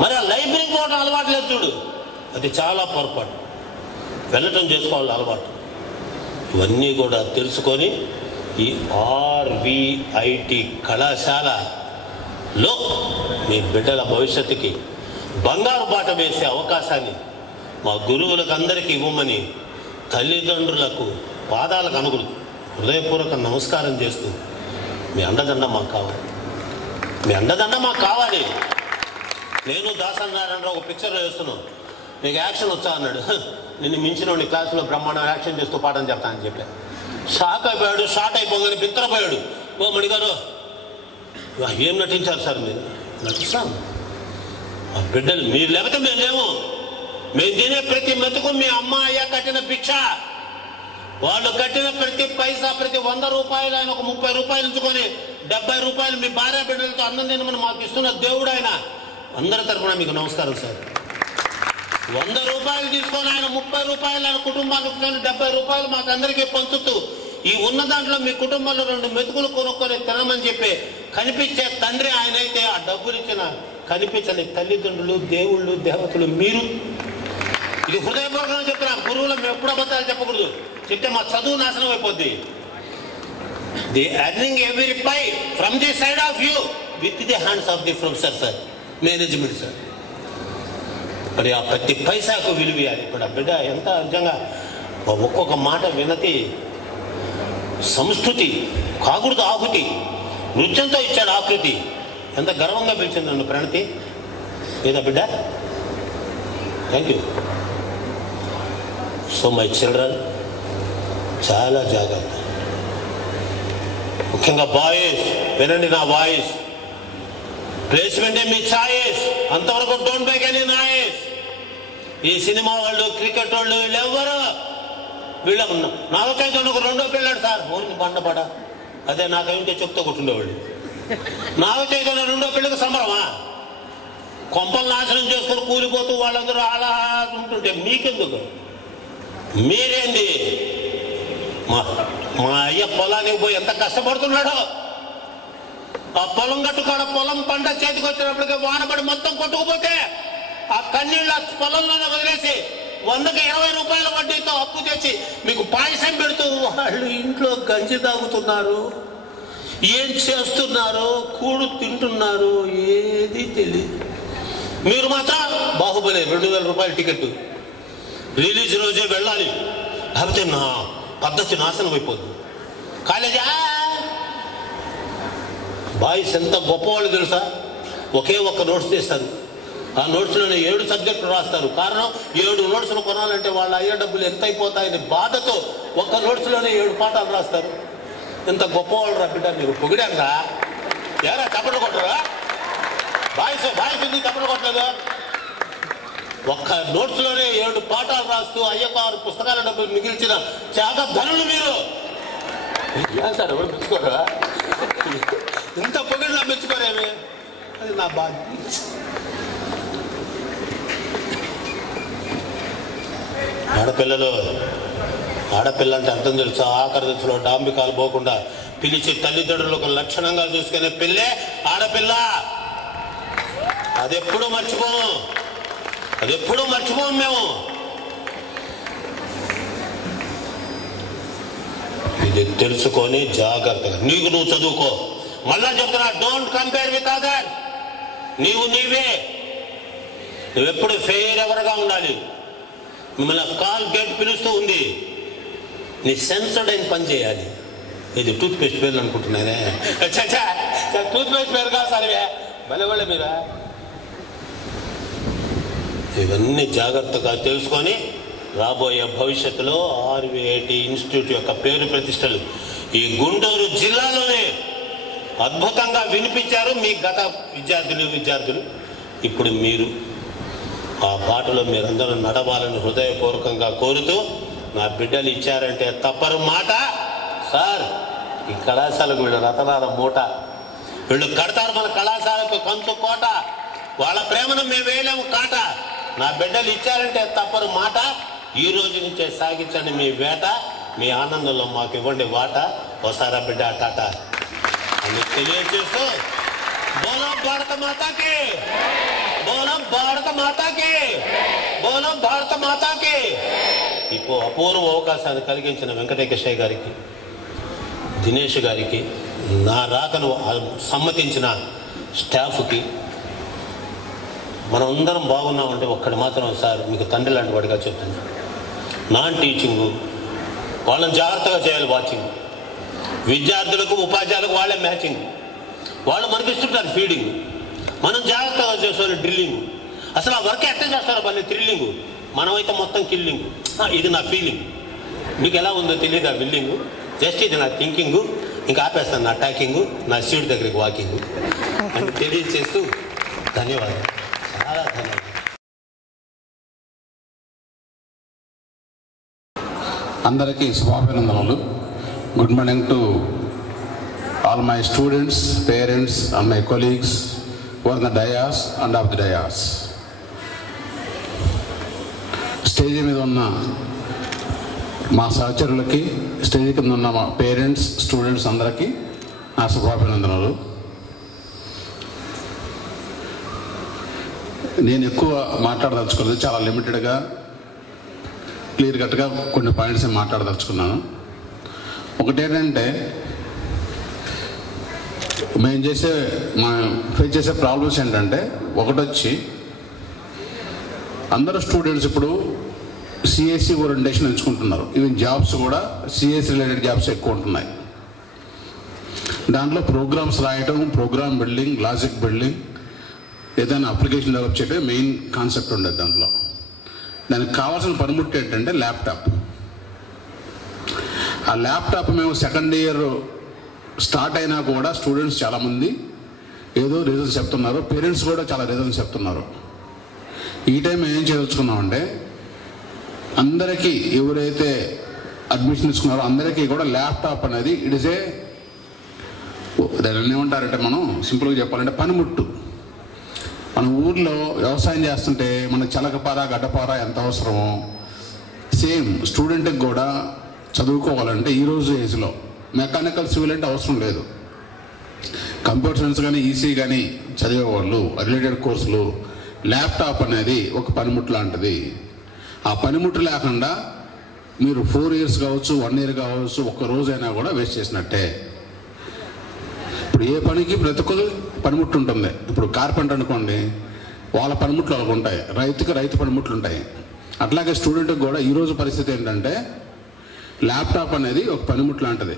మరి ఆ లైబ్రరీకి పోవడం అలవాటు లేదు చూడు, అది చాలా పొరపాటు. వెళ్ళటం చేసుకోవాలి అలవాటు. ఇవన్నీ కూడా తెలుసుకొని ఈ ఆర్విఐటి కళాశాలలో మీ బిడ్డల భవిష్యత్తుకి బంగారు బాట వేసే అవకాశాన్ని మా గురువులకు అందరికీ ఇవ్వమని తల్లిదండ్రులకు పాదాలకు అనుగుడు హృదయపూర్వక నమస్కారం చేస్తూ, మీ అండదండ మాకు కావాలి, మీ అండదండ మాకు కావాలి. నేను దాసనారాయణరావు ఒక పిక్చర్లో వేస్తున్నాను, నీకు యాక్షన్ వచ్చా అన్నాడు. నిన్ను మించిన వాడిని క్లాసులో బ్రహ్మాండం యాక్షన్ చేస్తూ పాఠం చెప్తానని చెప్పా. షాక్ అయిపోయాడు, షార్ట్ అయిపోగానే బిత్తరపోయాడు. ఓ మణిగారు ఏం నటించారు సార్ మీరు? నటిస్తాం, మా బిడ్డలు మీరు లేకపోతే మేము లేము. మేము తినే ప్రతి మెతుకు మీ అమ్మ అయ్యా కట్టిన భిక్ష. వాళ్ళు కట్టిన ప్రతి పైసా, ప్రతి 100 రూపాయలు ఆయన ఒక 30 రూపాయలు ఉంచుకొని 70 రూపాయలు మీ భార్య బిడ్డలతో అన్నం తినమని మాకు ఇస్తున్న దేవుడు ఆయన. అందరి తరఫున మీకు నమస్కారం సార్. 100 రూపాయలు తీసుకొని ఆయన 30 రూపాయలు ఆయన కుటుంబానికి 70 రూపాయలు మాకు అందరికీ పంచుతూ, ఈ ఉన్న దాంట్లో మీ కుటుంబంలో 2 మెతుకులు కొనుక్కొని తినమని చెప్పి కనిపించే తండ్రి ఆయన అయితే, ఆ డబ్బులు ఇచ్చిన కనిపించని తల్లిదండ్రులు, దేవుళ్ళు, దేవతలు మీరు. ఇది హృదయపూర్వకంగా చెప్తున్నా. గురువులు మేము ఎప్పుడు అబద్ధాలు చెప్పకూడదు, చెప్తే మా చదువు నాశనం అయిపోద్ది. The earning every rupee from the side of you with the hands of the professor sir, management sir. మరి ఆ ప్రతి పైసాకు విలువేయాలి. ఇప్పుడు ఆ బిడ్డ ఎంత నిజంగా ఒక్కొక్క మాట వినతి, సంస్కృతి కాకూడదు ఆహుతి, నృత్యంతో ఇచ్చాడు ఆకృతి. ఎంత గర్వంగా పిలిచింది నన్ను ప్రణతి. ఏదా బిడ్డ? Thank you. So my children, చాలా జాగ్రత్త. ముఖ్యంగా బాయ్స్ వినండి నా వాయిస్. ప్లేస్మెంటే మీ ఛాయిస్, అంతవరకు డోంట్ మేక్ ఎనీ నాయిస్. ఈ సినిమా వాళ్ళు, క్రికెట్ వాళ్ళు, వీళ్ళెవ్వరు వీళ్ళ నాగచైతన్య ఒక 2వ పిల్లాడు సార్, ఊరికి బండపడ. అదే నాకైతే చెప్తూ కొట్టుండేవాళ్ళు. నాగచైతన్య 2వ పిల్లకి సంబరమా? కొంపలు నాశనం చేసుకొని కూలిపోతూ వాళ్ళందరూ అలా ఉంటుంటే మీకెందుకు? మీరేంది? మా అయ్య పొలానికి పోయి ఎంత కష్టపడుతున్నాడో. ఆ పొలం గట్టుకాడ పొలం పంట చేతికి వచ్చినప్పటికీ వానపడి మొత్తం కొట్టుకుపోతే ఆ కన్నీళ్ళ పొలంలోనే వదిలేసి 100కి 20 రూపాయల వడ్డీతో అప్పు తెచ్చి మీకు పాయసం పెడుతూ వాళ్ళు ఇంట్లో గంజి తాగుతున్నారు, ఏం చేస్తున్నారో, కూడు తింటున్నారో ఏది తెలియదు. మీరు మాత్రం బాహుబలి 2000 రూపాయల టికెట్, రిలీజ్ రోజే వెళ్ళాలి, లేకపోతే నా పద్ధతి నాశనం అయిపోద్ది. కాలేజీ బాయ్స్ ఎంత గొప్పవాళ్ళు తెలుసా? ఒకే ఒక్క నోట్స్ తీస్తారు, ఆ నోట్స్లోనే 7 సబ్జెక్టులు రాస్తారు. కారణం 7 నోట్స్లు కొనాలంటే వాళ్ళ అయ్యే డబ్బులు ఎంత అయిపోతాయని బాధతో ఒక్క నోట్స్లోనే 7 పాఠాలు రాస్తారు. ఎంత గొప్పవాళ్ళు రా బిడ్డ, మీరు పొగిడారా? ఏరా చప్పట్లు కొట్టరా? బాయ్స్ ఎందుకు చప్పట్లు కొట్టలేదు? ఒక్క నోట్స్లోనే 7 పాఠాలు రాస్తూ అయ్యకు 6 పుస్తకాల డబ్బులు మిగిల్చిన త్యాగధనులు మీరు. సార్ ఎవరు మెచ్చుకోరా? ఇంత పొగిడినా మెచ్చుకోరేమే, అది నా బాధ. ఆడపిల్ల అంటే అర్థం తెలుసా? ఆఖరి దశలో డాంబికాలు పోకుండా పిలిచి తల్లిదండ్రులకు లక్షణంగా చూసుకునే పిల్లే ఆడపిల్ల. అదెప్పుడూ మర్చిపోము మేము. ఇది తెలుసుకొని జాగ్రత్తగా నీకు నువ్వు చదువుకో. మళ్ళా చెప్తున్నా, డోంట్ కంపేర్ విత్ అదర్. నీవే నువ్వెప్పుడు ఫెయిర్ ఎవరుగా ఉండాలి. మిమ్మల్ని కాల్ గేట్ పిలుస్తూ ఉంది, నీ సెన్సర్డ్ అయిన పని చేయాలి. ఇది టూత్ పేస్ట్ పేర్లు అనుకుంటున్నానే, టూత్ పేస్ట్ పేరు కాదు సరివే భలే మీరా. ఇవన్నీ జాగ్రత్తగా తెలుసుకొని రాబోయే భవిష్యత్తులో ఆర్వీఐటి ఇన్స్టిట్యూట్ యొక్క పేరు ప్రతిష్టలు ఈ గుంటూరు జిల్లాలోనే అద్భుతంగా వినిపించారు మీ గత విద్యార్థులు. ఇప్పుడు మీరు ఆ బాటలో మీరందరూ నడవాలని హృదయపూర్వకంగా కోరుతూ, నా బిడ్డలు ఇచ్చారంటే తప్పరు మాట. సార్, ఈ కళాశాలకు వీళ్ళు రతనాల మూట, వీళ్ళు కడతారు మన కళాశాలకు కంచు కోట. వాళ్ళ ప్రేమను మేము వేయలేము కాట. నా బిడ్డలు ఇచ్చారంటే తప్పరు మాట. ఈ రోజు నుంచే సాగించండి మీ వేట. మీ ఆనందంలో మాకు ఇవ్వండి వాట. వస్తారా బిడ్డ టాట అని తెలియజేస్తూ, బోలో భారత మాతాకి, బోలో భారత మాతాకి, బోలో భారత మాతాకి. ఇప్పుడు అపూర్వ అవకాశాన్ని కలిగించిన వెంకటేశ్వరయ్య గారికి, దినేష్ గారికి, నా రాకను సమ్మతించిన స్టాఫ్కి, మనం అందరం బాగున్నామంటే ఒక్కటి మాత్రం సార్ మీకు తండ్రి లాంటి వాడిగా చెప్తుంది. నాన్ టీచింగు వాళ్ళని జాగ్రత్తగా చేయాలి. వాచింగ్ విద్యార్థులకు ఉపాధ్యాయులకు వాళ్ళే మ్యాచింగ్. వాళ్ళు మనకి ఇస్తుంటారు ఫీడింగ్, మనం జాగ్రత్తగా చేసేవాళ్ళు డ్రిల్లింగ్. అసలు ఆ వర్క్ ఎట్లా చేస్తారో పని థ్రిల్లింగ్, మనమైతే మొత్తం కిల్లింగ్. ఇది నా ఫీలింగ్, మీకు ఎలా ఉందో తెలియదు ఆ బిల్డింగు. జస్ట్ ఇది నా థింకింగు. ఇంకా ఆపేస్తాను నా టాకింగు, నా సీట్ దగ్గరికి వాకింగ్ అని తెలియజేస్తూ ధన్యవాదాలు, చాలా ధన్యవాదాలు. అందరికీ శుభాభినందనలు. Good morning to all my students, parents and my colleagues who are on the dais and off the dais. Stage మీద ఉన్న మా సహచరులకి, స్టేజ్ కింద ఉన్న మా పేరెంట్స్, స్టూడెంట్స్ అందరికీ నా శుభాభినందనలు. నేను ఎక్కువ మాట్లాడదలుచుకోలేదు, చాలా లిమిటెడ్గా క్లియర్ కట్గా కొన్ని పాయింట్స్ మాట్లాడదలుచుకున్నాను. ఒకటేంటంటే, మేము ఫేస్ చేసే ప్రాబ్లమ్స్ ఏంటంటే, ఒకటొచ్చి అందరూ స్టూడెంట్స్ ఇప్పుడు సిఎస్సి ఓరియంటేషన్ ఎంచుకుంటున్నారు. ఈవెన్ జాబ్స్ కూడా సిఎస్సి రిలేటెడ్ జాబ్స్ ఎక్కువ ఉంటున్నాయి. దాంట్లో ప్రోగ్రామ్స్ రాయటం, ప్రోగ్రామ్ బిల్డింగ్, లాజిక్ బిల్డింగ్, ఏదైనా అప్లికేషన్ డెవలప్ చేయడం మెయిన్ కాన్సెప్ట్ ఉండేది. దానికి కావాల్సిన పనిముట్టు ఏంటంటే ల్యాప్టాప్. ఆ ల్యాప్టాప్ మేము సెకండ్ ఇయర్ స్టార్ట్ అయినా కూడా స్టూడెంట్స్ చాలామంది ఏదో రీజన్స్ చెప్తున్నారు, పేరెంట్స్ కూడా చాలా రీజన్స్ చెప్తున్నారు. ఈ టైం ఏం చేయదలుచుకున్నామంటే, అందరికీ ఎవరైతే అడ్మిషన్ తీసుకున్నారో అందరికీ కూడా ల్యాప్టాప్ అనేది ఇట్ ఇస్ దాన్ని ఏమంటారంటే, మనం సింపుల్గా చెప్పాలంటే పనిముట్టు. మన ఊర్లో వ్యవసాయం చేస్తుంటే మనకు చలకపార, గడ్డపార ఎంత అవసరమో, సేమ్ స్టూడెంట్కి కూడా చదువుకోవాలంటే ఈరోజు ఏజ్లో మెకానికల్, సివిల్ అంటే అవసరం లేదు. కంప్యూటర్ సైన్స్ కానీ, ఈసీ కానీ చదివేవాళ్ళు, రిలేటెడ్ కోర్సులు, ల్యాప్టాప్ అనేది ఒక పనిముట్టు లాంటిది. ఆ పనిముట్టు లేకుండా మీరు 4 years కావచ్చు, 1 year కావచ్చు, ఒక్క రోజైనా కూడా వేస్ట్ చేసినట్టే. ఇప్పుడు ఏ పనికి ప్రతి ఒక్క పనిముట్టు ఉంటుంది. ఇప్పుడు కార్పెంటర్ అనుకోండి, వాళ్ళ పనిముట్లు వాళ్ళకు ఉంటాయి, రైతుకి రైతు పనిముట్లు ఉంటాయి. అట్లాగే స్టూడెంట్కి కూడా ఈరోజు పరిస్థితి ఏంటంటే, ల్యాప్టాప్ అనేది ఒక పనిముట్టు లాంటిది.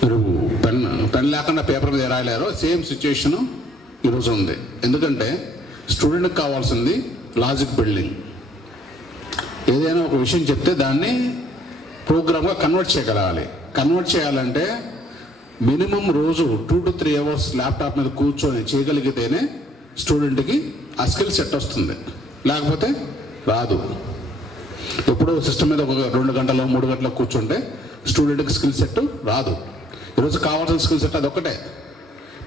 మీరు పెన్ లేకుండా పేపర్ మీద రాయలేరో సేమ్ సిచ్యుయేషను ఈరోజు ఉంది. ఎందుకంటే స్టూడెంట్కి కావాల్సింది లాజిక్ బిల్డింగ్. ఏదైనా ఒక విషయం చెప్తే దాన్ని ప్రోగ్రామ్గా కన్వర్ట్ చేయగలగాలి. కన్వర్ట్ చేయాలంటే మినిమం రోజు 2 to 3 hours ల్యాప్టాప్ మీద కూర్చొని చేయగలిగితేనే స్టూడెంట్కి ఆ స్కిల్ సెట్ వస్తుంది, లేకపోతే రాదు. ఎప్పుడో సిస్టమ్ మీద ఒక 2 గంటలు 3 గంటలు కూర్చుంటే స్టూడెంట్కి స్కిల్ సెట్ రాదు. ఈరోజు కావాల్సిన స్కిల్ సెట్ అది ఒకటే.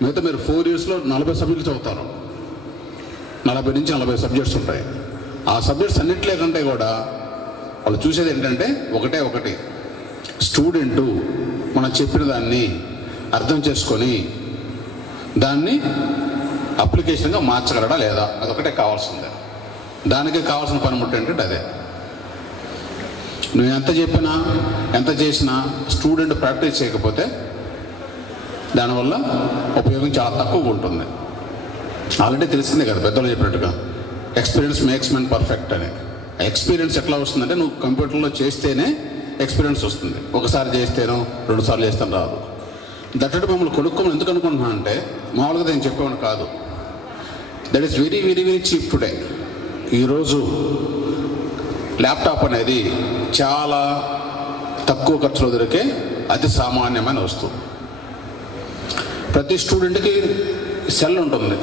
మిగతా మీరు 4 yearsలో 40 సబ్జెక్టులు చదువుతారు, 40 నుంచి 40 సబ్జెక్ట్స్ ఉంటాయి. ఆ సబ్జెక్ట్స్ అన్నింటిలో కంటే కూడా వాళ్ళు చూసేది ఏంటంటే ఒకటి స్టూడెంటు మనం చెప్పిన దాన్ని అర్థం చేసుకొని దాన్ని అప్లికేషన్గా మార్చగలడా లేదా, అదొకటే కావాల్సిందే. దానికి కావాల్సిన పనిముట్టు ఏంటంటే అదే. నువ్వు ఎంత చెప్పినా ఎంత చేసినా స్టూడెంట్ ప్రాక్టీస్ చేయకపోతే దానివల్ల ఉపయోగం చాలా తక్కువగా ఉంటుంది. ఆల్రెడీ తెలిసిందే కదా పెద్దలు చెప్పినట్టుగా, ఎక్స్పీరియన్స్ మేక్స్ మెన్ పర్ఫెక్ట్ అని. ఎక్స్పీరియన్స్ ఎట్లా వస్తుందంటే, నువ్వు కంప్యూటర్లో చేస్తేనే ఎక్స్పీరియన్స్ వస్తుంది. ఒకసారి చేస్తేనో 2 సార్లు చేస్తాను రాదు. దట్టడు మమ్మల్ని కొనుక్కోమని ఎందుకు అనుకుంటున్నా అంటే, మామూలుగా నేను చెప్పేవాడు కాదు. That is very very very cheap today. ఈరోజు ల్యాప్టాప్ అనేది చాలా తక్కువ ఖర్చులో దొరికే అతి సామాన్యమైన వస్తువు. ప్రతి స్టూడెంట్కి సెల్ ఉంటుంది,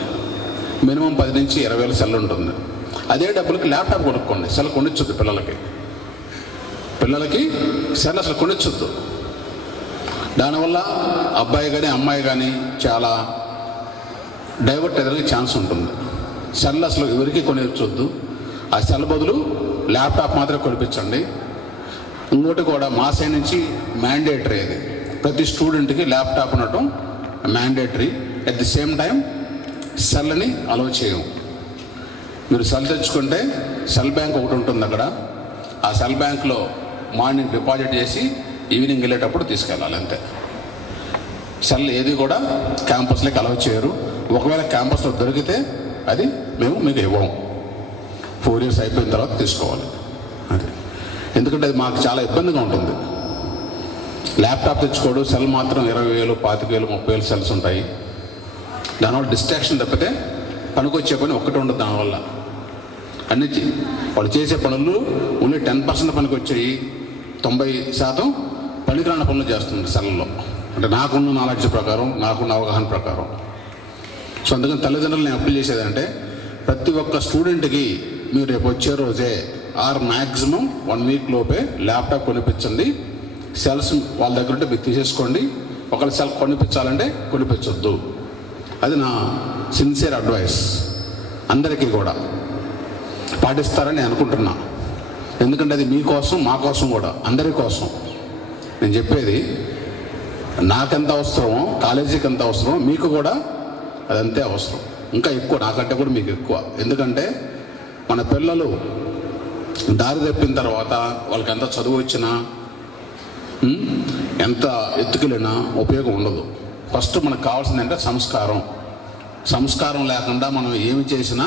మినిమం 10 నుంచి 20,000 సెల్ ఉంటుంది. అదే డబ్బులకి ల్యాప్టాప్ కొనుక్కోండి. సెల్ కొనిచ్చొద్దు పిల్లలకి సెల్ అసలు కొనిచ్చొద్దు. దానివల్ల అబ్బాయి కానీ అమ్మాయి కానీ చాలా డైవర్ట్ అయ్యేందుకు ఛాన్స్ ఉంటుంది. సెల్ అసలు ఎవరికి కొనిచ్చొద్దు. ఆ సెల్ బదులు ల్యాప్టాప్ మాత్రమే కొనిపించండి. ఇంకోటి కూడా మా సైడ్ నుంచి మ్యాండేటరీ, అది ప్రతి స్టూడెంట్కి ల్యాప్టాప్ ఉండటం mandatory. At the same time సెల్ని అలౌ చేయము. మీరు సెల్ తెచ్చుకుంటే సెల్ బ్యాంక్ ఒకటి ఉంటుంది అక్కడ. ఆ సెల్ బ్యాంక్లో మార్నింగ్ డిపాజిట్ చేసి ఈవినింగ్ వెళ్ళేటప్పుడు తీసుకెళ్ళాలి, అంతే. సెల్ ఏది కూడా క్యాంపస్లోకి అలౌ చేయరు. ఒకవేళ క్యాంపస్లో దొరికితే అది మేము మీకు ఇవ్వము. 4 years అయిపోయిన తర్వాత తీసుకోవాలి. అది ఎందుకంటే అది మాకు చాలా ఇబ్బందిగా ఉంటుంది. ల్యాప్టాప్ తెచ్చుకోవడం, సెల్ మాత్రం 20,000, 25,000, 30,000 సెల్స్ ఉంటాయి. దానివల్ల డిస్ట్రాక్షన్ తప్పితే పనికొచ్చే పని ఒక్కటి ఉండదు. దానివల్ల అన్ని వాళ్ళు చేసే పనులు ఓన్లీ 10% పనికి వచ్చాయి, 90% పనికిరాని పనులు చేస్తుంది సెల్లో. అంటే నాకున్న నాలెడ్జ్ ప్రకారం, నాకున్న అవగాహన ప్రకారం. సో అందుకని తల్లిదండ్రులు నేను అప్పీల్ చేసేదంటే ప్రతి ఒక్క స్టూడెంట్కి మీరు రేపు వచ్చే రోజే ఆర్ మ్యాక్సిమం 1 week లోపే ల్యాప్టాప్ కొనిపించండి. సెల్స్ వాళ్ళ దగ్గర ఉంటే మీరు తీసేసుకోండి. ఒకవేళ సెల్ కొనిపించాలంటే కొనిపించొద్దు. అది నా సిన్సియర్ అడ్వైస్. అందరికీ కూడా పాటిస్తారని నేను అనుకుంటున్నా. ఎందుకంటే అది మీకోసం, మా కోసం కూడా, అందరి కోసం. నేను చెప్పేది నాకెంత అవసరమో, కాలేజీకి ఎంత అవసరమో మీకు కూడా అదంతే అవసరం. ఇంకా ఎక్కువ, నాకంటే కూడా మీకు ఎక్కువ. ఎందుకంటే మన పిల్లలు దారి తప్పిన తర్వాత వాళ్ళకి ఎంత చదువు వచ్చినా, ఎంత ఎత్తుకెళ్ళినా ఉపయోగం ఉండదు. ఫస్ట్ మనకు కావాల్సిందంటే సంస్కారం. సంస్కారం లేకుండా మనం ఏమి చేసినా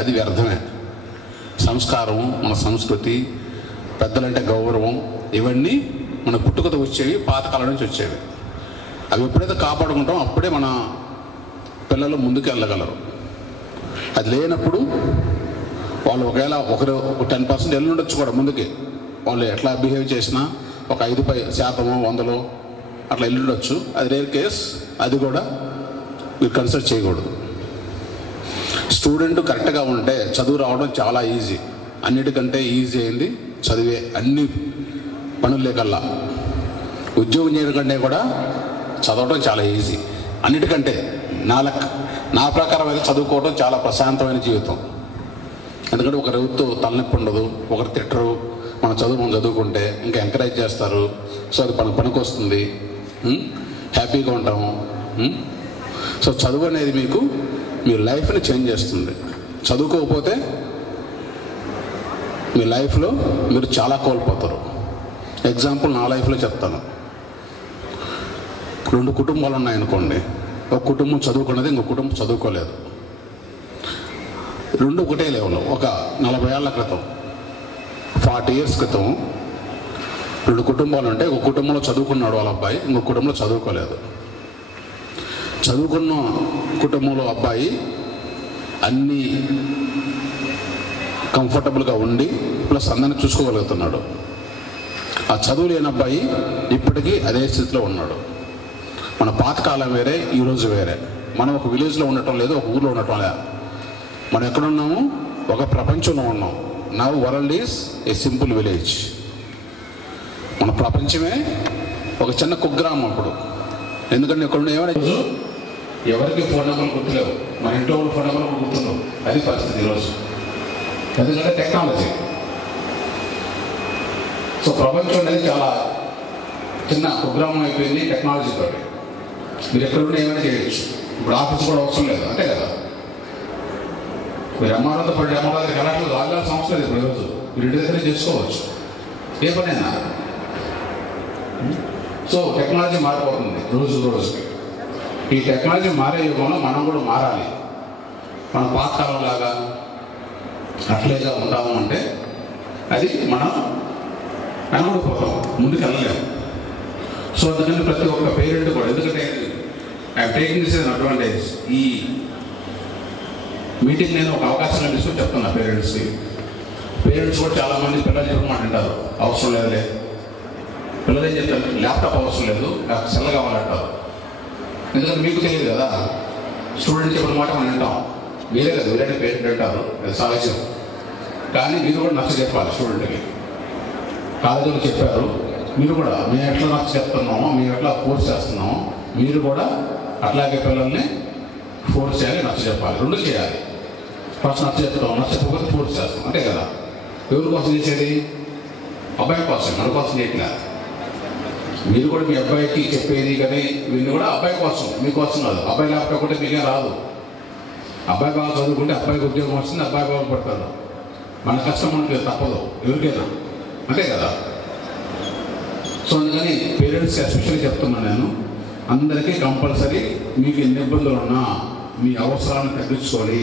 అది వ్యర్థమే. సంస్కారం, మన సంస్కృతి, పెద్దలంటే గౌరవం, ఇవన్నీ మన పుట్టుకతో వచ్చేవి, పాతకాలం నుంచి వచ్చేవి. అవి ఎప్పుడైతే కాపాడుకుంటామో అప్పుడే మన పిల్లలు ముందుకు వెళ్ళగలరు. అది లేనప్పుడు వాళ్ళు ఒకవేళ 10% వెళ్ళి ఉండొచ్చు కూడా ముందుకి. వాళ్ళు ఎట్లా బిహేవ్ చేసినా ఒక 5% 100 అట్లా వెళ్ళి ఉండొచ్చు. అది రేర్ కేస్. అది కూడా మీరు కన్సిడర్ చేయకూడదు. స్టూడెంట్ కరెక్ట్గా ఉంటే చదువు రావడం చాలా ఈజీ. అన్నిటికంటే ఈజీ అయింది చదివే. అన్ని పనులకల్లా ఉద్యోగం చేయడం కంటే కూడా చదవడం చాలా ఈజీ. అన్నిటికంటే నా ప్రకారం అయితే చదువుకోవడం చాలా ప్రశాంతమైన జీవితం. ఎందుకంటే ఒక రోజుతో తలనొప్పి ఉండదు, ఒకరు తిట్టరు. మనం చదువుకుంటే ఇంకా ఎంకరేజ్ చేస్తారు. సో అది పనికి వస్తుంది, హ్యాపీగా ఉంటాము. సో చదువు అనేది మీకు మీ లైఫ్ని చేంజ్ చేస్తుంది. చదువుకోకపోతే మీ లైఫ్లో మీరు చాలా కోల్పోతారు. ఎగ్జాంపుల్ నా లైఫ్లో చెప్తాను. 2 కుటుంబాలు ఉన్నాయనుకోండి. ఒక కుటుంబం చదువుకున్నది, ఇంకో కుటుంబం చదువుకోలేదు. 2 ఒకటే లెవెల్. ఒక 40 ఏళ్ల క్రితం, 40 years క్రితం 2 కుటుంబాలు ఉంటే ఒక కుటుంబంలో చదువుకున్నాడు వాళ్ళ అబ్బాయి, ఇంకో కుటుంబంలో చదువుకోలేదు. చదువుకున్న కుటుంబంలో అబ్బాయి అన్నీ కంఫర్టబుల్గా ఉండి ప్లస్ అందరిని చూసుకోగలుగుతున్నాడు. ఆ చదువు లేని అబ్బాయి ఇప్పటికీ అదే స్థితిలో ఉన్నాడు. మన పాతకాలం వేరే, ఈరోజు వేరే. మనం ఒక విలేజ్లో ఉండటం లేదు, ఒక ఊర్లో ఉండటం లేదు. మనం ఎక్కడున్నాము? ఒక ప్రపంచంలో ఉన్నాం. Now world is a simple village. మన ప్రపంచమే ఒక చిన్న కుగ్రామం అప్పుడు. ఎందుకంటే ఇక్కడ ఏమైనా ఎవరికి ఫోన్ నెంబర్లు గుర్తులేవు, మన ఇంట్లో ఉన్న ఫోన్ నెంబర్లు గుర్తున్నావు. అది పరిస్థితి ఈరోజు. ఎందుకంటే టెక్నాలజీ. సో ప్రపంచం అనేది చాలా చిన్న కుగ్రామం అయిపోయింది టెక్నాలజీతో. మీరు ఎక్కడున్నా ఏమైనా చేయొచ్చు. ఇప్పుడు ఆఫీస్ కూడా అవసరం లేదు, అంతే కదా. మీరు ఎంఆర్ఓతో పడి ఎంఆర్ఓ దగ్గర కలెక్టర్ లాగాల్సిన అవసరం లేదు. ఇప్పుడు ఈరోజు మీరు ఇంటి దగ్గరే చేసుకోవచ్చు ఏ పనైనా. సో టెక్నాలజీ మారిపోతుంది రోజుకి. ఈ టెక్నాలజీ మారే యుగంలో మనం కూడా మారాలి. మన పాతకాలం లాగా అట్లేగా ఉంటాము అంటే అది మనం వెనబడిపోతాం, ముందుకు వెళ్ళలేము. సో అందుకని ప్రతి ఒక్క పేరెంట్ కూడా, ఎందుకంటే I'm taking this an advantage. ఈ మీటింగ్ నేను ఒక అవకాశం తీసుకొని చెప్తున్నా పేరెంట్స్కి. పేరెంట్స్ కూడా చాలామంది పిల్లలు చెప్పమంటారు, అవసరం లేదులే, పిల్లలు ఏం చెప్తారు, ల్యాప్టాప్ అవసరం లేదు, నాకు సెల్ కావాలంటారు. ఎందుకంటే మీకు తెలియదు కదా, స్టూడెంట్ చెప్పిన మాట మనం వింటాం, మీరే కదా వీరైనా పేరెంట్ అంటారు, అది సహజం. కానీ మీరు కూడా నచ్చ చెప్పాలి స్టూడెంట్కి. కాలేజీలో చెప్పారు, మీరు కూడా మేము ఎట్లా నచ్చ చెప్తున్నామో, మేము ఎట్లా ఫోర్స్ చేస్తున్నామో, మీరు కూడా అట్లాగే పిల్లల్ని ఫోర్స్ చేయాలి, నచ్చ చెప్పాలి, రెండు చేయాలి. ఫస్ట్ నచ్చ చెప్తాం, నచ్చ చెప్పకపోతే ఫోర్స్ చేస్తాం, అంతే కదా. ఎవరి కోసం చేసేది? అబ్బాయి కోసం, మన కోసం చేయట్లా. మీరు కూడా మీ అబ్బాయికి చెప్పేది కానీ వీళ్ళు కూడా అబ్బాయి కోసం, మీకోసం కాదు. అబ్బాయి లేకపోతే మీకేం రాదు. అబ్బాయి బాగా చదువుకుంటే అబ్బాయికి ఉద్యోగం వస్తుంది, అబ్బాయి బాగుపడతాడు. మన కష్టం మనకి తప్పదు ఎవరికైనా, అంతే కదా. సో అందుకని పేరెంట్స్కి ఎస్పెషల్లీ చెప్తున్నాను నేను, అందరికీ కంపల్సరీ మీకు ఎన్ని ఇబ్బందులు ఉన్నా మీ అవసరాన్ని తగ్గించుకొని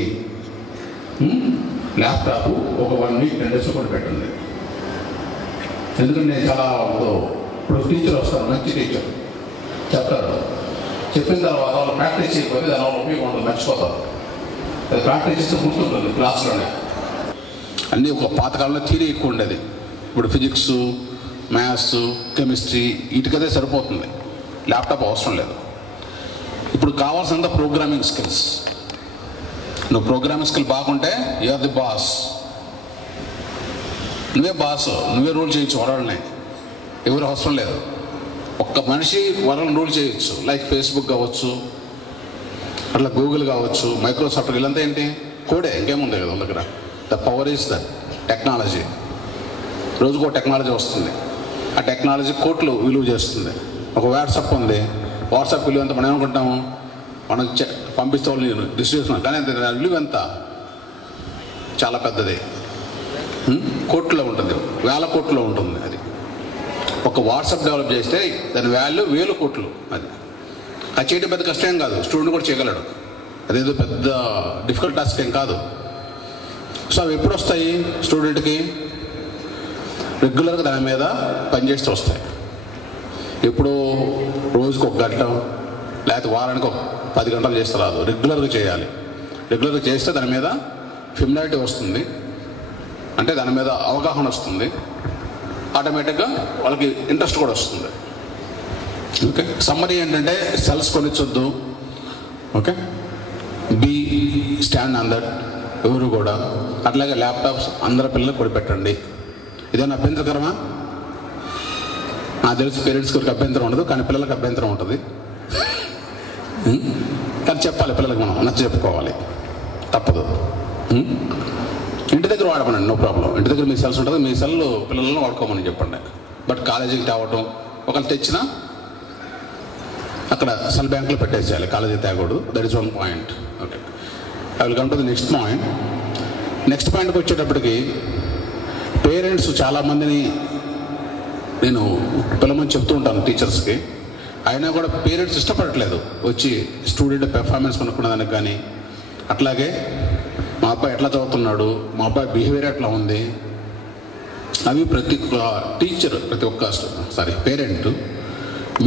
ల్యాప్టాప్ ఒక 1 వీక్ 10 days కూడా పెట్టండి. ఎందుకంటే నేను చాలా ఇప్పుడు టీచర్ వస్తారు, మంచి టీచర్ చెప్తారు, చెప్పిన తర్వాత వాళ్ళు ప్రాక్టీస్ చేయకపోతే దాని వల్ల ఉపయోగం ఉంటుంది, మర్చిపోతారు. అది ప్రాక్టీస్ చేస్తే గుర్తుంటుంది క్లాస్లోనే. అన్నీ ఒక పాతకాలంలో థియరీ ఎక్కువ ఉండేది. ఇప్పుడు ఫిజిక్స్, మ్యాథ్స్, కెమిస్ట్రీ వీటికదే సరిపోతుంది, ల్యాప్టాప్ అవసరం లేదు. ఇప్పుడు కావాల్సినంత ప్రోగ్రామింగ్ స్కిల్స్. నువ్వు ప్రోగ్రామింగ్ స్కిల్ బాగుంటే యూఆర్ ది బాస్. నువ్వే బాస్, నువ్వే రూల్ చేయొచ్చు వరల్డ్ని, ఎవరు అవసరం లేదు. ఒక్క మనిషి వరల్డ్ రూల్ చేయొచ్చు. లైక్ ఫేస్బుక్ కావచ్చు, అట్లా గూగుల్ కావచ్చు, మైక్రోసాఫ్ట్, వీళ్ళంతా ఏంటి కోడే, ఇంకేముంది కదా వాళ్ళ దగ్గర. The power is that technology. రోజుకో టెక్నాలజీ వస్తుంది, ఆ టెక్నాలజీ కోట్లు విలువ చేస్తుంది. ఒక వాట్సాప్ ఉంది, వాట్సాప్ విలువ ఎంత మనం ఏమనుకుంటాము, మనకు పంపిస్తే వాళ్ళు నేను రిసీవ్ చేస్తున్నాను, కానీ దాని విలువ ఎంత చాలా పెద్దది, కోట్లో ఉంటుంది, 1000 కోట్లో ఉంటుంది. అది ఒక వాట్సాప్ డెవలప్ చేస్తే దాని వాల్యూ 1000 కోట్లు. అది చేయడం పెద్ద కష్టం కాదు, స్టూడెంట్ కూడా చేయగలడు. అదేదో పెద్ద డిఫికల్ట్ టాస్క్ ఏం కాదు. సో అవి ఎప్పుడు వస్తాయి స్టూడెంట్కి? రెగ్యులర్గా దాని మీద పనిచేస్తూ వస్తాయి. ఎప్పుడు రోజుకు 1 గంట లేకపోతే వారానికి 10 గంటలు చేస్తే రాదు, రెగ్యులర్గా చేయాలి. రెగ్యులర్గా చేస్తే దాని మీద ఫెమిలారిటీ వస్తుంది, అంటే దాని మీద అవగాహన వస్తుంది, ఆటోమేటిక్గా వాళ్ళకి ఇంట్రెస్ట్ కూడా వస్తుంది. ఓకే, సమ్మరీ ఏంటంటే సెల్స్ కొనిచ్చొద్దు. Okay, be stand on that. ఎవరు కూడా అట్లాగే ల్యాప్టాప్స్ అందరి పిల్లలకు కొనిపెట్టండి. ఇదేనా అభ్యంతరకరమా? నాకు తెలిసి పేరెంట్స్కి అభ్యంతరం ఉండదు, కానీ పిల్లలకు అభ్యంతరం ఉంటుంది. కానీ చెప్పాలి పిల్లలకు, మనం నచ్చ చెప్పుకోవాలి, తప్పదు. ఇంటి దగ్గర వాడమనండి, నో ప్రాబ్లం. ఇంటి దగ్గర మీ సెల్స్ ఉంటుంది, మీ సెల్ పిల్లలను వాడుకోమని చెప్పండి. బట్ కాలేజీకి తేవటం, ఒకళ్ళు తెచ్చినా అక్కడ సెల్ బ్యాంకులో పెట్టేసేయాలి, కాలేజీ తేకూడదు. That is 1 point. Okay, I will come to the next point. Next పాయింట్కి వచ్చేటప్పటికి పేరెంట్స్ చాలామందిని నేను పిల్లమని చెప్తూ ఉంటాను టీచర్స్కి, అయినా కూడా పేరెంట్స్ ఇష్టపడట్లేదు వచ్చి స్టూడెంట్ పెర్ఫార్మెన్స్ కనుక్కునేదానికి. కానీ అట్లాగే మా అబ్బాయి ఎట్లా చదువుతున్నాడు, మా అబ్బాయి బిహేవియర్ ఎట్లా ఉంది, అవి ప్రతి ఒక్క టీచర్, ప్రతి ఒక్క పేరెంట్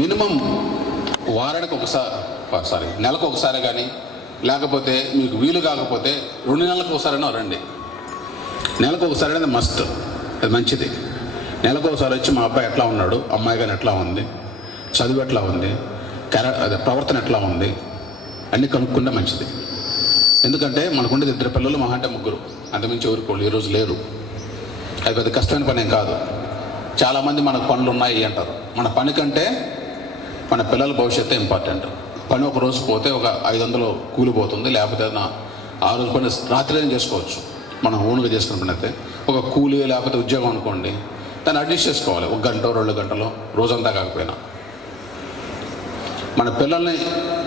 మినిమం వారానికి ఒకసారి, నెలకు ఒకసారి కానీ, లేకపోతే మీకు వీలు కాకపోతే 2 నెలలకు ఒకసారైనా రండి. నెలకు ఒకసారి అనేది మస్ట్, అది మంచిది. నెలకు ఒకసారి వచ్చి మా అబ్బాయి ఎట్లా ఉన్నాడు, అమ్మాయి కానీ ఎట్లా ఉంది, చదువు ఎట్లా ఉంది, ప్రవర్తన ఎట్లా ఉంది అన్నీ కనుక్కుంటే మంచిది. ఎందుకంటే మనకుండేది 2 పిల్లలు, మహా అంటే 3, అంతమించి ఎవరికి ఈరోజు లేరు. అది పెద్ద కష్టమైన పని ఏం కాదు. చాలామంది మనకు పనులు ఉన్నాయి అంటారు. మన పని కంటే మన పిల్లల భవిష్యత్తు ఇంపార్టెంట్. పని ఒక రోజు పోతే ఒక 500 కూలిపోతుంది, లేకపోతే ఆ రోజు పని రాత్రి చేసుకోవచ్చు. మనం ఓన్గా చేసుకున్న పని అయితే ఒక కూలి లేకపోతే ఉద్యోగం అనుకోండి, దాన్ని అడ్జస్ట్ చేసుకోవాలి. 1 గంట 2 గంటలో, రోజంతా కాకపోయినా. మన పిల్లల్ని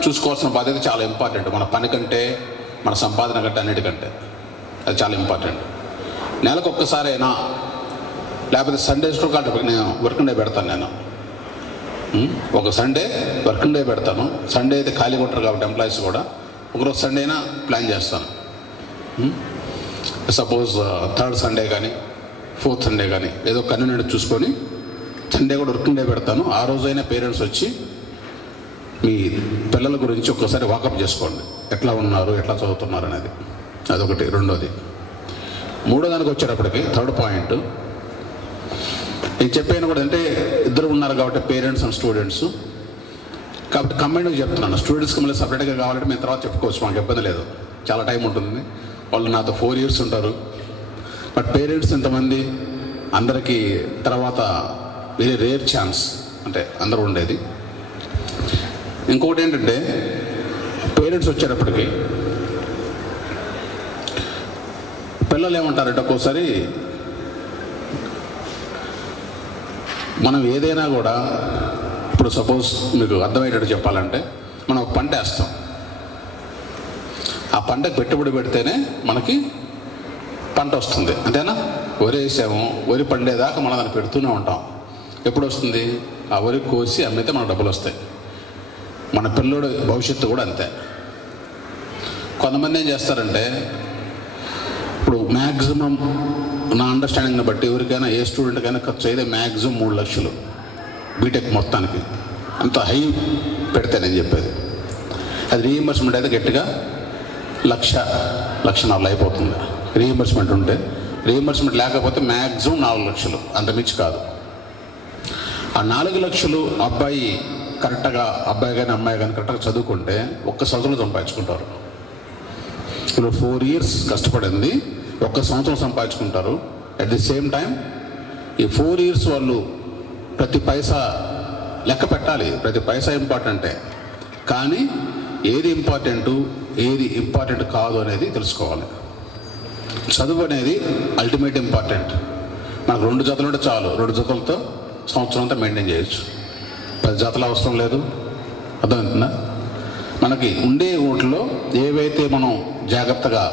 చూసుకోవాల్సిన బాధ్యత చాలా ఇంపార్టెంట్. మన పని కంటే, మన సంపాదన కంటే, అన్నిటికంటే అది చాలా ఇంపార్టెంట్. నెలకు ఒక్కసారైనా, లేకపోతే సండేస్ కూడా నేను వర్కింగ్ డే పెడతాను. నేను ఒక సండే వర్కింగ్ డే పెడతాను. సండే అయితే ఖాళీగా ఉంటారు కాబట్టి ఎంప్లాయీస్ కూడా, ఒకరోజు సండే అయినా ప్లాన్ చేస్తాను. సపోజ్ 3rd సండే కానీ 4th సండే కానీ ఏదో కన్వీనియంట్ చూసుకొని సండే కూడా వర్కింగ్ డే పెడతాను. ఆ రోజైనా పేరెంట్స్ వచ్చి మీ పిల్లల గురించి ఒక్కసారి వాకప్ చేసుకోండి, ఎట్లా ఉన్నారు, ఎట్లా చదువుతున్నారు అనేది. అదొకటి. రెండోది, మూడో దానికి వచ్చేటప్పటికి థర్డ్ పాయింట్ నేను చెప్పాను కూడా, అంటే ఇద్దరు ఉన్నారు కాబట్టి పేరెంట్స్ అండ్ స్టూడెంట్స్, కాబట్టి కంబైన్డ్గా చెప్తున్నాను. స్టూడెంట్స్కి మళ్ళీ సపరేట్గా కావాలంటే మేము తర్వాత చెప్పుకోవచ్చు, మాకు ఇబ్బంది లేదు, చాలా టైం ఉంటుంది. వాళ్ళు నాతో 4 years ఉంటారు. బట్ పేరెంట్స్ ఎంతమంది అందరికీ తర్వాత వెరీ రేర్ ఛాన్స్ అంటే అందరూ ఉండేది. ఇంకొకటి ఏంటంటే పేరెంట్స్ వచ్చేటప్పటికి పిల్లలు ఏమంటారంటే ఒక్కోసారి మనం ఏదైనా కూడా, ఇప్పుడు సపోజ్ మీకు అర్థమయ్యేటట్టు చెప్పాలంటే, మనం ఒక పంట వేస్తాం, ఆ పంటకు పెట్టుబడి పెడితేనే మనకి పంట వస్తుంది, అంతేనా? వరి వేసాము, వరి పండేదాకా మనం దాన్ని పెడుతూనే ఉంటాం. ఎప్పుడు వస్తుంది? ఆ వరి కోసి అమ్మితే మనకు డబ్బులు వస్తాయి. మన పిల్లోడు భవిష్యత్తు కూడా అంతే. కొంతమంది ఏం చేస్తారంటే, ఇప్పుడు మ్యాక్సిమం నా అండర్స్టాండింగ్ని బట్టి ఎవరికైనా ఏ స్టూడెంట్కైనా ఖర్చు అయితే మ్యాక్సిమం 3 లక్షలు బీటెక్ మొత్తానికి, అంత హై పెడితే నేను చెప్పేది. అది రీఇంబర్స్మెంట్ అయితే గట్టిగా 1,00,000-1,50,000 అయిపోతుంది రీఇంబర్స్మెంట్ ఉంటే. రీఇంబర్స్మెంట్ లేకపోతే మ్యాక్సిమం 4 లక్షలు, అంతమించి కాదు. ఆ 4 లక్షలు అబ్బాయి కరెక్ట్గా, అబ్బాయి కానీ అమ్మాయి కానీ కరెక్ట్గా చదువుకుంటే 1 సంవత్సరం సంపాదించుకుంటారు. ఇప్పుడు 4 years కష్టపడింది 1 సంవత్సరం సంపాదించుకుంటారు. అట్ ది సేమ్ టైం ఈ 4 years వాళ్ళు ప్రతి పైసా లెక్క పెట్టాలి, ప్రతి పైసా ఇంపార్టెంటే. కానీ ఏది ఇంపార్టెంట్ కాదు అనేది తెలుసుకోవాలి. చదువు అనేది అల్టిమేట్ ఇంపార్టెంట్. మనకు 2 జతలు ఉంటే చాలు, 2 జతలతో సంవత్సరం అంతా మెయింటైన్ చేయొచ్చు. 10 జతలు అవసరం లేదు. అర్థమవుతుందా? మనకి ఉండే ఓట్లో ఏవైతే మనం జాగ్రత్తగా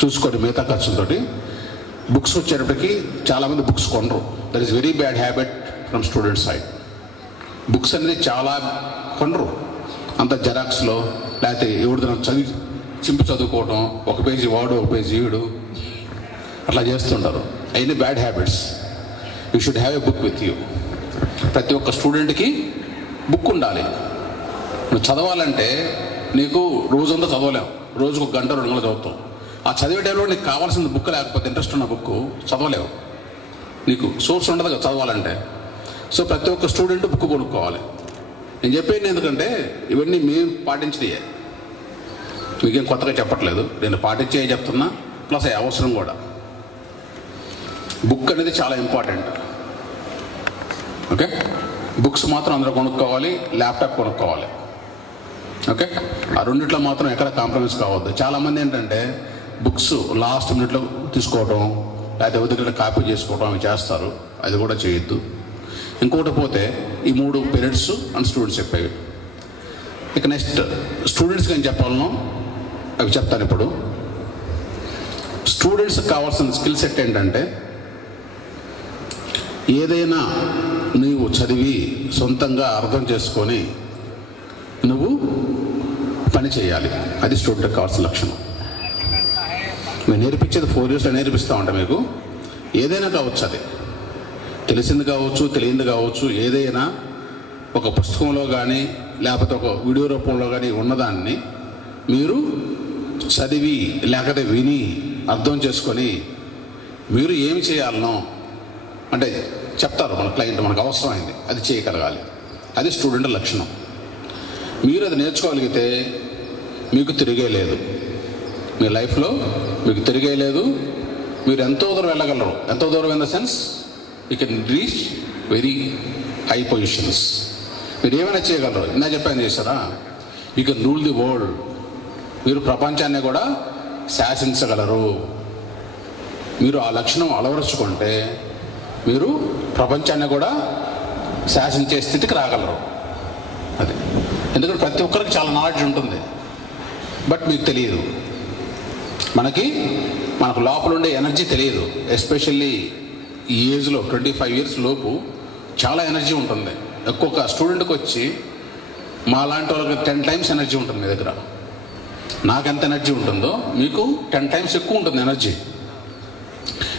చూసుకొని మిగతా ఖర్చులతోటి, బుక్స్ వచ్చేటప్పటికి చాలామంది బుక్స్ కొనరు. That is very bad habit from student side. Books అనేది చాలా కొనరు, అంత జెరాక్స్లో లేకపోతే ఎవరిదైనా చింపి చదువుకోవడం, 1 పేజీ వాడు 1 పేజీ వీడు అట్లా చేస్తుంటారు. అవన్నీ bad habits. You should have a book with you. ప్రతి ఒక్క స్టూడెంట్కి బుక్ ఉండాలి. నువ్వు చదవాలంటే నీకు రోజంతా చదవలేవు, రోజుకు 1 గంట 2 గంటలు చదువుతావు. ఆ చదివే టైంలో నీకు కావాల్సిన బుక్ లేకపోతే, ఇంట్రెస్ట్ ఉన్న బుక్ చదవలేవు, నీకు సోర్స్ ఉండదు కదా చదవాలంటే. సో ప్రతి ఒక్క స్టూడెంట్ బుక్ కొనుక్కోవాలి. నేను చెప్పేది ఎందుకంటే ఇవన్నీ మేము పాటించినయే, మీకేం కొత్తగా చెప్పట్లేదు, నేను పాటించే చెప్తున్నా. ప్లస్ అవసరం కూడా. బుక్ అనేది చాలా ఇంపార్టెంట్. ఓకే, బుక్స్ మాత్రం అందరూ కొనుక్కోవాలి, ల్యాప్టాప్ కొనుక్కోవాలి. ఓకే, ఆ రెండిట్లో మాత్రం ఎక్కడ కాంప్రమైజ్ కావద్దు. చాలామంది ఏంటంటే బుక్స్ లాస్ట్ మినిట్లో తీసుకోవడం, లేకపోతే ఉదయం కాపీ చేసుకోవడం అవి చేస్తారు. అది కూడా చేయొద్దు. ఇంకొకటి పోతే ఈ 3 పేరెంట్స్ అండ్ స్టూడెంట్స్ చెప్పేవి. ఇక నెక్స్ట్ స్టూడెంట్స్కి ఏం చెప్పాలనో అవి చెప్తాను. ఇప్పుడు స్టూడెంట్స్కి కావాల్సిన స్కిల్ సెట్ ఏంటంటే, ఏదైనా నీవు చదివి సొంతంగా అర్థం చేసుకొని నువ్వు పని చేయాలి. అది స్టూడెంట్కి కావాల్సిన లక్షణం. మేము నేర్పించేది 4 years నేర్పిస్తూ ఉంటాం. మీకు ఏదైనా కావచ్చు, అది తెలిసింది కావచ్చు, తెలియంది కావచ్చు, ఏదైనా ఒక పుస్తకంలో కానీ లేకపోతే ఒక వీడియో రూపంలో కానీ ఉన్నదాన్ని మీరు చదివి లేకపోతే విని అర్థం చేసుకొని మీరు ఏమి చేయాలనో అంటే చెప్తారు మన క్లయింట్, మనకు అవసరమైంది అది చేయగలగాలి. అది స్టూడెంట్ లక్షణం. మీరు అది నేర్చుకోగలిగితే మీకు తిరిగే లేదు, మీ లైఫ్లో మీకు తిరిగే లేదు. మీరు ఎంతో దూరం వెళ్ళగలరు. ఎంతో దూరం in the sense you can reach very high positions. మీరు ఏమైనా చేయగలరు. ఇందా చెప్పాను చేశారా, you can rule the world. మీరు ప్రపంచాన్ని కూడా శాసించగలరు. మీరు ఆ లక్షణం అలవరుచుకుంటే మీరు ప్రపంచాన్ని కూడా శాసించే స్థితికి రాగలరు. అది ఎందుకంటే ప్రతి ఒక్కరికి చాలా నాలెడ్జ్ ఉంటుంది, బట్ మీకు తెలియదు. మనకు లోపల ఉండే ఎనర్జీ తెలియదు. ఎస్పెషల్లీ ఈ ఏజ్లో 25 years లోపు చాలా ఎనర్జీ ఉంటుంది. ఒక్కొక్క స్టూడెంట్కి వచ్చి మా లాంటి వాళ్ళకి 10 times ఎనర్జీ ఉంటుంది మీ దగ్గర. నాకు ఎంత ఎనర్జీ ఉంటుందో మీకు 10 times ఎక్కువ ఉంటుంది ఎనర్జీ.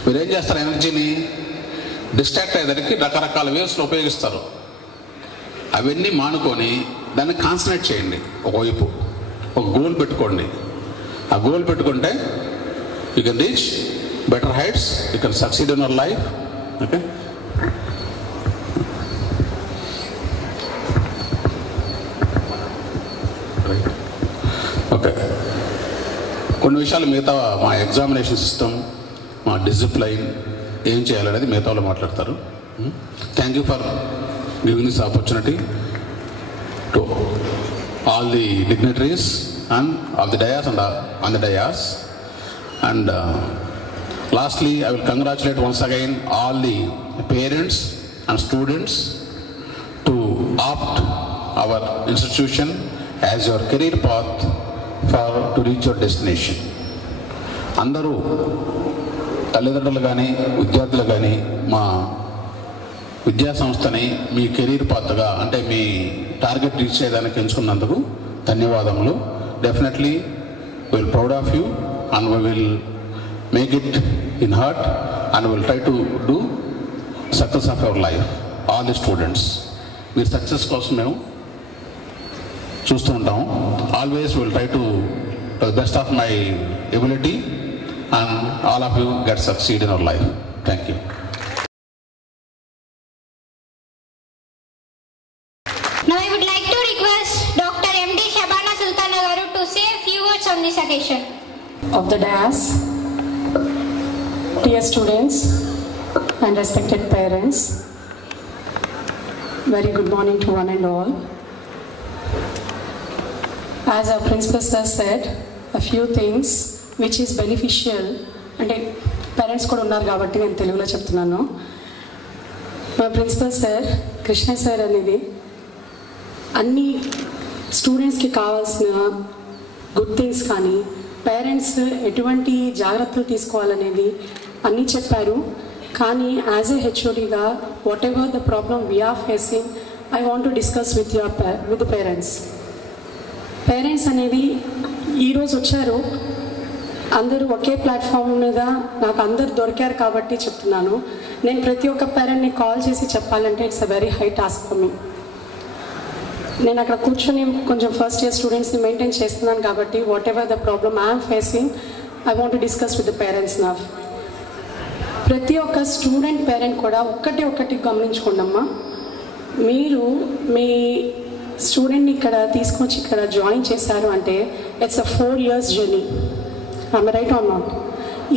మీరు ఏం చేస్తారు? ఎనర్జీని డిస్ట్రాక్ట్ అయ్యేదానికి రకరకాల వేస్లో ఉపయోగిస్తారు. అవన్నీ మానుకొని దాన్ని కాన్సన్ట్రేట్ చేయండి. ఒకవైపు ఒక గోల్ పెట్టుకోండి. ఆ గోల్ పెట్టుకుంటే you can reach better heights, you can succeed in your life. Okay. Right. Okay. కొన్ని విషయాలు మిగతా మా ఎగ్జామినేషన్ సిస్టమ్, మా డిసిప్లైన్ ఏం చేయాలనేది మిగతా వాళ్ళు మాట్లాడతారు. Thank you for giving this opportunity to all the dignitaries and of the dais and on the dais. And lastly, I will congratulate once again all the parents and students to opt our institution as your career path for to reach your destination. అందరూ తల్లిదండ్రులు కానీ విద్యార్థులు కానీ మా విద్యా సంస్థని మీ career పాత్గా అంటే మీ target reach చేయడానికి ఎంచుకున్నందుకు ధన్యవాదములు. Definitely we will proud of you and we will make it in heart and we will try to do success of your life. All the students, we success కోసం మేము చూస్తూ ఉంటాం. Always we will try to the best of my ability and all of you get succeed in your life. Thank you. Now I would like to request Dr. M.D. Shabana Sultana Garu to say a few words on this occasion. Of the dais, dear students and respected parents, very good morning to one and all. As our principal sir said, a few things which is beneficial, అంటే parents కూడా ఉన్నారు కాబట్టి నేను తెలుగులో చెప్తున్నాను. మా principal sir Krishna sir అనేది అన్ని స్టూడెంట్స్కి కావాల్సిన గుడ్ థింగ్స్ కానీ పేరెంట్స్ ఎటువంటి జాగ్రత్తలు తీసుకోవాలనేది అన్నీ చెప్పారు. కానీ యాజ్ ఏ హెచ్ఓడిగా whatever the problem we are facing, I want to discuss with the parents అనేది ఈరోజు వచ్చారు, అందరూ ఒకే ప్లాట్ఫామ్ మీద నాకు అందరు దొరికారు కాబట్టి చెప్తున్నాను. నేను ప్రతి ఒక్క పేరెంట్ని కాల్ చేసి చెప్పాలంటే it's a very high task for me. నేను అక్కడ కూర్చొని కొంచెం ఫస్ట్ ఇయర్ స్టూడెంట్స్ని మెయింటైన్ చేస్తున్నాను కాబట్టి what ever the problem I'm facing, I want to discuss with the parents now. ప్రతి ఒక్క స్టూడెంట్ పేరెంట్ కూడా ఒక్కటి గమనించుకోండమ్మా. మీరు మీ స్టూడెంట్ని ఇక్కడ తీసుకొచ్చి ఇక్కడ జాయిన్ చేశారు అంటే it's a 4 years journey. I'm right are not?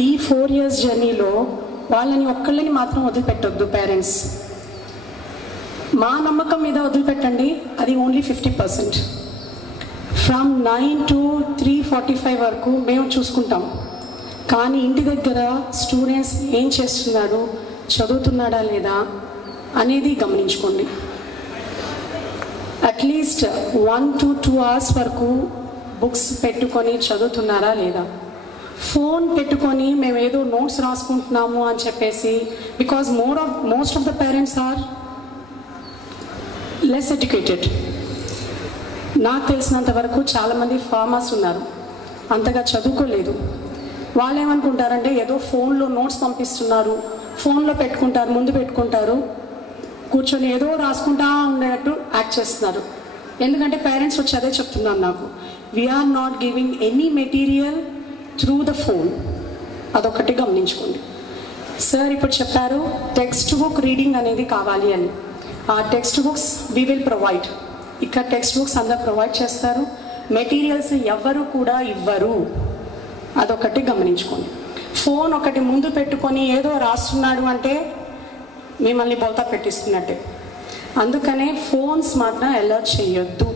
ఈ 4 years జర్నీలో వాళ్ళని ఒక్కళ్ళని మాత్రం వదిలిపెట్టొద్దు పేరెంట్స్. మా నమ్మకం మీద వదిలిపెట్టండి, అది ఓన్లీ 50%. ఫ్రమ్ 9 to 3:45 వరకు మేము చూసుకుంటాం. కానీ ఇంటి దగ్గర స్టూడెంట్స్ ఏం చేస్తున్నారు, చదువుతున్నాడా లేదా అనేది గమనించుకోండి. అట్లీస్ట్ 1 to 2 hours వరకు బుక్స్ పెట్టుకొని చదువుతున్నారా లేదా. ఫోన్ పెట్టుకొని మేము ఏదో నోట్స్ రాసుకుంటున్నాము అని చెప్పేసి, because most of the parents are less educated. నాకు తెలిసినంత వరకు చాలామంది ఫార్మర్స్ ఉన్నారు, అంతగా చదువుకోలేదు. వాళ్ళు ఏమనుకుంటారంటే ఏదో ఫోన్లో నోట్స్ పంపిస్తున్నారు, ఫోన్లో పెట్టుకుంటారు, ముందు పెట్టుకుంటారు, కూర్చొని ఏదో రాసుకుంటా ఉండేటట్టు యాక్ట్ చేస్తున్నారు. ఎందుకంటే పేరెంట్స్ వచ్చి అదే చెప్తున్నారు నాకు, we're not giving any material through the phone. అదొకటి గమనించుకోండి. సార్ ఇప్పుడు చెప్పారు టెక్స్ట్ బుక్ రీడింగ్ అనేది కావాలి అని. ఆ text books we will provide. ఇక్కడ టెక్స్ట్ బుక్స్ అందరు ప్రొవైడ్ చేస్తారు, మెటీరియల్స్ ఎవరు కూడా ఇవ్వరు. అదొకటి గమనించుకోండి. ఫోన్ ఒకటి ముందు పెట్టుకొని ఏదో రాస్తున్నాడు అంటే మిమ్మల్ని బోల్తా పెట్టిస్తున్నట్టే. అందుకనే ఫోన్స్ మాత్రం అలౌ చేయొద్దు,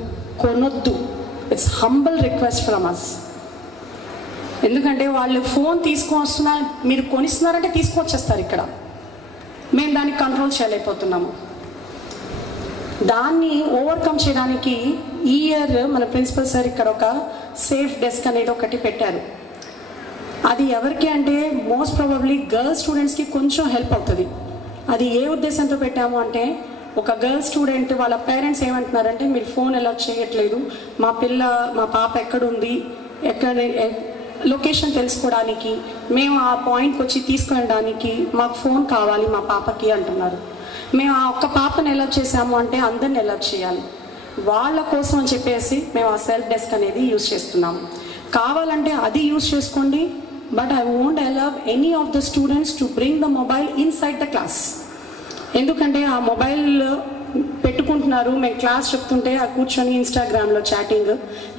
కొనొద్దు. It's humble request from us. ఎందుకంటే వాళ్ళు ఫోన్ తీసుకొస్తున్నారు, మీరు కొనిస్తున్నారంటే తీసుకొచ్చేస్తారు. ఇక్కడ మేము దాన్ని కంట్రోల్ చేయలేకపోతున్నాము. దాన్ని ఓవర్కమ్ చేయడానికి ఈ ఇయర్ మన ప్రిన్సిపల్ సార్ ఇక్కడ ఒక సేఫ్ డెస్క్ అనేది ఒకటి పెట్టారు. అది ఎవరికి అంటే మోస్ట్ ప్రాబబ్లీ గర్ల్స్ స్టూడెంట్స్కి కొంచెం హెల్ప్ అవుతుంది. అది ఏ ఉద్దేశంతో పెట్టాము అంటే, ఒక గర్ల్ స్టూడెంట్ వాళ్ళ పేరెంట్స్ ఏమంటున్నారంటే మీరు ఫోన్ అలౌ చేయట్లేదు, మా పాప ఎక్కడుంది, ఎక్కడ లొకేషన్ తెలుసుకోవడానికి, మేము ఆ పాయింట్కి వచ్చి తీసుకెళ్ళడానికి మాకు ఫోన్ కావాలి మా పాపకి అంటున్నారు. మేము ఆ ఒక్క పాపను అలౌ చేసాము అంటే అందరిని అలౌ చేయాలి. వాళ్ళ కోసం అని చెప్పేసి మేము ఆ సెల్ఫ్ డెస్క్ అనేది యూజ్ చేస్తున్నాము. కావాలంటే అది యూజ్ చేసుకోండి, but I won't allow any of the students to bring the mobile inside the class. ఎందుకంటే ఆ మొబైల్ పెట్టుకుంటున్నారు, మేము క్లాస్ చెప్తుంటే ఆ కూర్చొని ఇన్స్టాగ్రామ్లో చాటింగ్,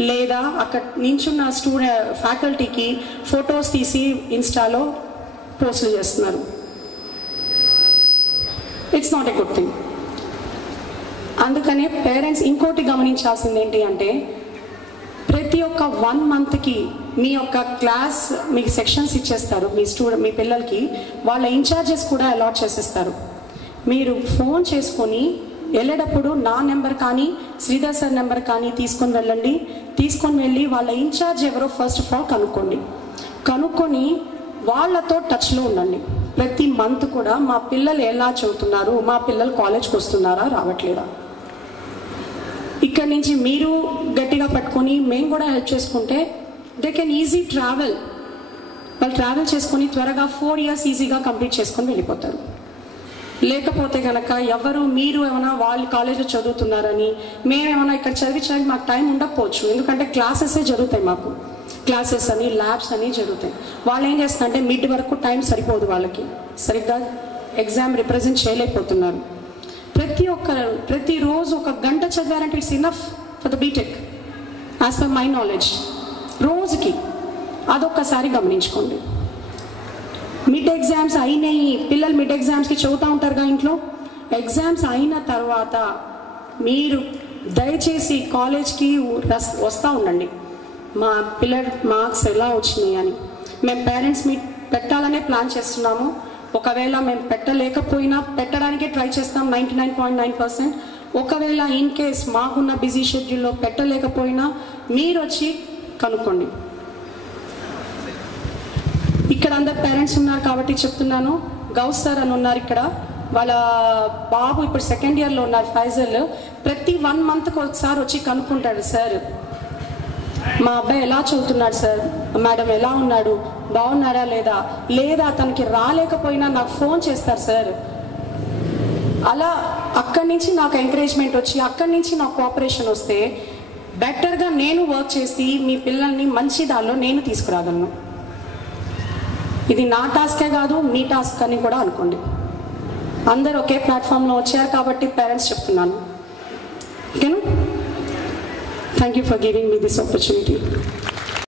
లేదా అక్కడ నించున్న ఫ్యాకల్టీకి ఫొటోస్ తీసి ఇన్స్టాలో పోస్టులు చేస్తున్నారు. It's not a good thing. అందుకనే పేరెంట్స్ ఇంకోటి గమనించాల్సింది ఏంటి అంటే, ప్రతి ఒక్క 1 monthకి మీ యొక్క క్లాస్ మీకు సెక్షన్స్ ఇచ్చేస్తారు, మీ పిల్లలకి వాళ్ళ ఇన్ఛార్జెస్ కూడా అలాట్ చేసేస్తారు. మీరు ఫోన్ చేసుకొని వెళ్ళేటప్పుడు నా నెంబర్ కానీ శ్రీధర్ సార్ నెంబర్ కానీ తీసుకొని వెళ్ళండి. తీసుకొని వెళ్ళి వాళ్ళ ఇన్ఛార్జ్ ఎవరో ఫస్ట్ ఆఫ్ ఆల్ కనుక్కొని వాళ్ళతో టచ్లో ఉండండి. ప్రతి మంత్ కూడా మా పిల్లలు ఎలా చదువుతున్నారు, మా పిల్లలు కాలేజ్కి వస్తున్నారా రావట్లేదా, ఇక్కడి నుంచి మీరు గట్టిగా పట్టుకొని మేము కూడా హెల్ప్ చేసుకుంటే దే కెన్ ఈజీ ట్రావెల్. వాళ్ళు ట్రావెల్ చేసుకొని త్వరగా 4 years ఈజీగా కంప్లీట్ చేసుకొని వెళ్ళిపోతారు. లేకపోతే కనుక మీరు ఏమైనా వాళ్ళు కాలేజ్లో చదువుతున్నారని మేమేమైనా ఇక్కడ చదివి మాకు టైం ఉండకపోవచ్చు, ఎందుకంటే క్లాసెసే జరుగుతాయి, మాకు క్లాసెస్ అని ల్యాబ్స్ అని జరుగుతాయి. వాళ్ళు ఏం చేస్తారంటే మిడ్ వరకు టైం సరిపోదు, వాళ్ళకి సరిగ్గా ఎగ్జామ్ రిప్రజెంట్ చేయలేకపోతున్నారు. ప్రతిరోజు 1 గంట చదివారంటే it's enough for the BTech as per my knowledge. రోజుకి అదొక్కసారి గమనించుకోండి. మిడ్ ఎగ్జామ్స్ అయినాయి, పిల్లలు మిడ్ ఎగ్జామ్స్కి చదువుతూ ఉంటారుగా ఇంట్లో. ఎగ్జామ్స్ అయిన తర్వాత మీరు దయచేసి కాలేజ్కి వస్తూ ఉండండి, మా పిల్లల మార్క్స్ ఎలా వచ్చినాయి అని. మేము పేరెంట్స్ మీట్ పెట్టాలనే ప్లాన్ చేస్తున్నాము. ఒకవేళ మేము పెట్టలేకపోయినా పెట్టడానికే ట్రై చేస్తాం 99.9%. ఒకవేళ ఇన్ కేస్ మాకున్న బిజీ షెడ్యూల్లో పెట్టలేకపోయినా మీరు వచ్చి కనుక్కోండి. ఇక్కడ అందరు పేరెంట్స్ ఉన్నారు కాబట్టి చెప్తున్నాను. గౌస్ సార్ అని ఉన్నారు ఇక్కడ, వాళ్ళ బాబు ఇప్పుడు 2nd yearలో ఉన్నారు, ఫైజల్. ప్రతి 1 monthకి ఒకసారి వచ్చి కనుక్కుంటాడు, సార్ మా అబ్బాయి ఎలా చదువుతున్నాడు సార్, మేడం ఎలా ఉన్నాడు, బాగున్నారా లేదా తనకి రాలేకపోయినా నాకు ఫోన్ చేస్తారు సార్. అలా అక్కడి నుంచి నాకు ఎంకరేజ్మెంట్ వచ్చి అక్కడి నుంచి నాకు కోఆపరేషన్ వస్తే బెటర్గా నేను వర్క్ చేసి మీ పిల్లల్ని మంచి దానిలో నేను తీసుకురాగలను. ఇది నా టాస్కే కాదు, మీ టాస్క్ అని కూడా అనుకోండి. అందరు ఒకే ప్లాట్ఫామ్లో వచ్చారు కాబట్టి పేరెంట్స్ చెప్తున్నాను. ఓకేనా? Thank you for giving me this opportunity.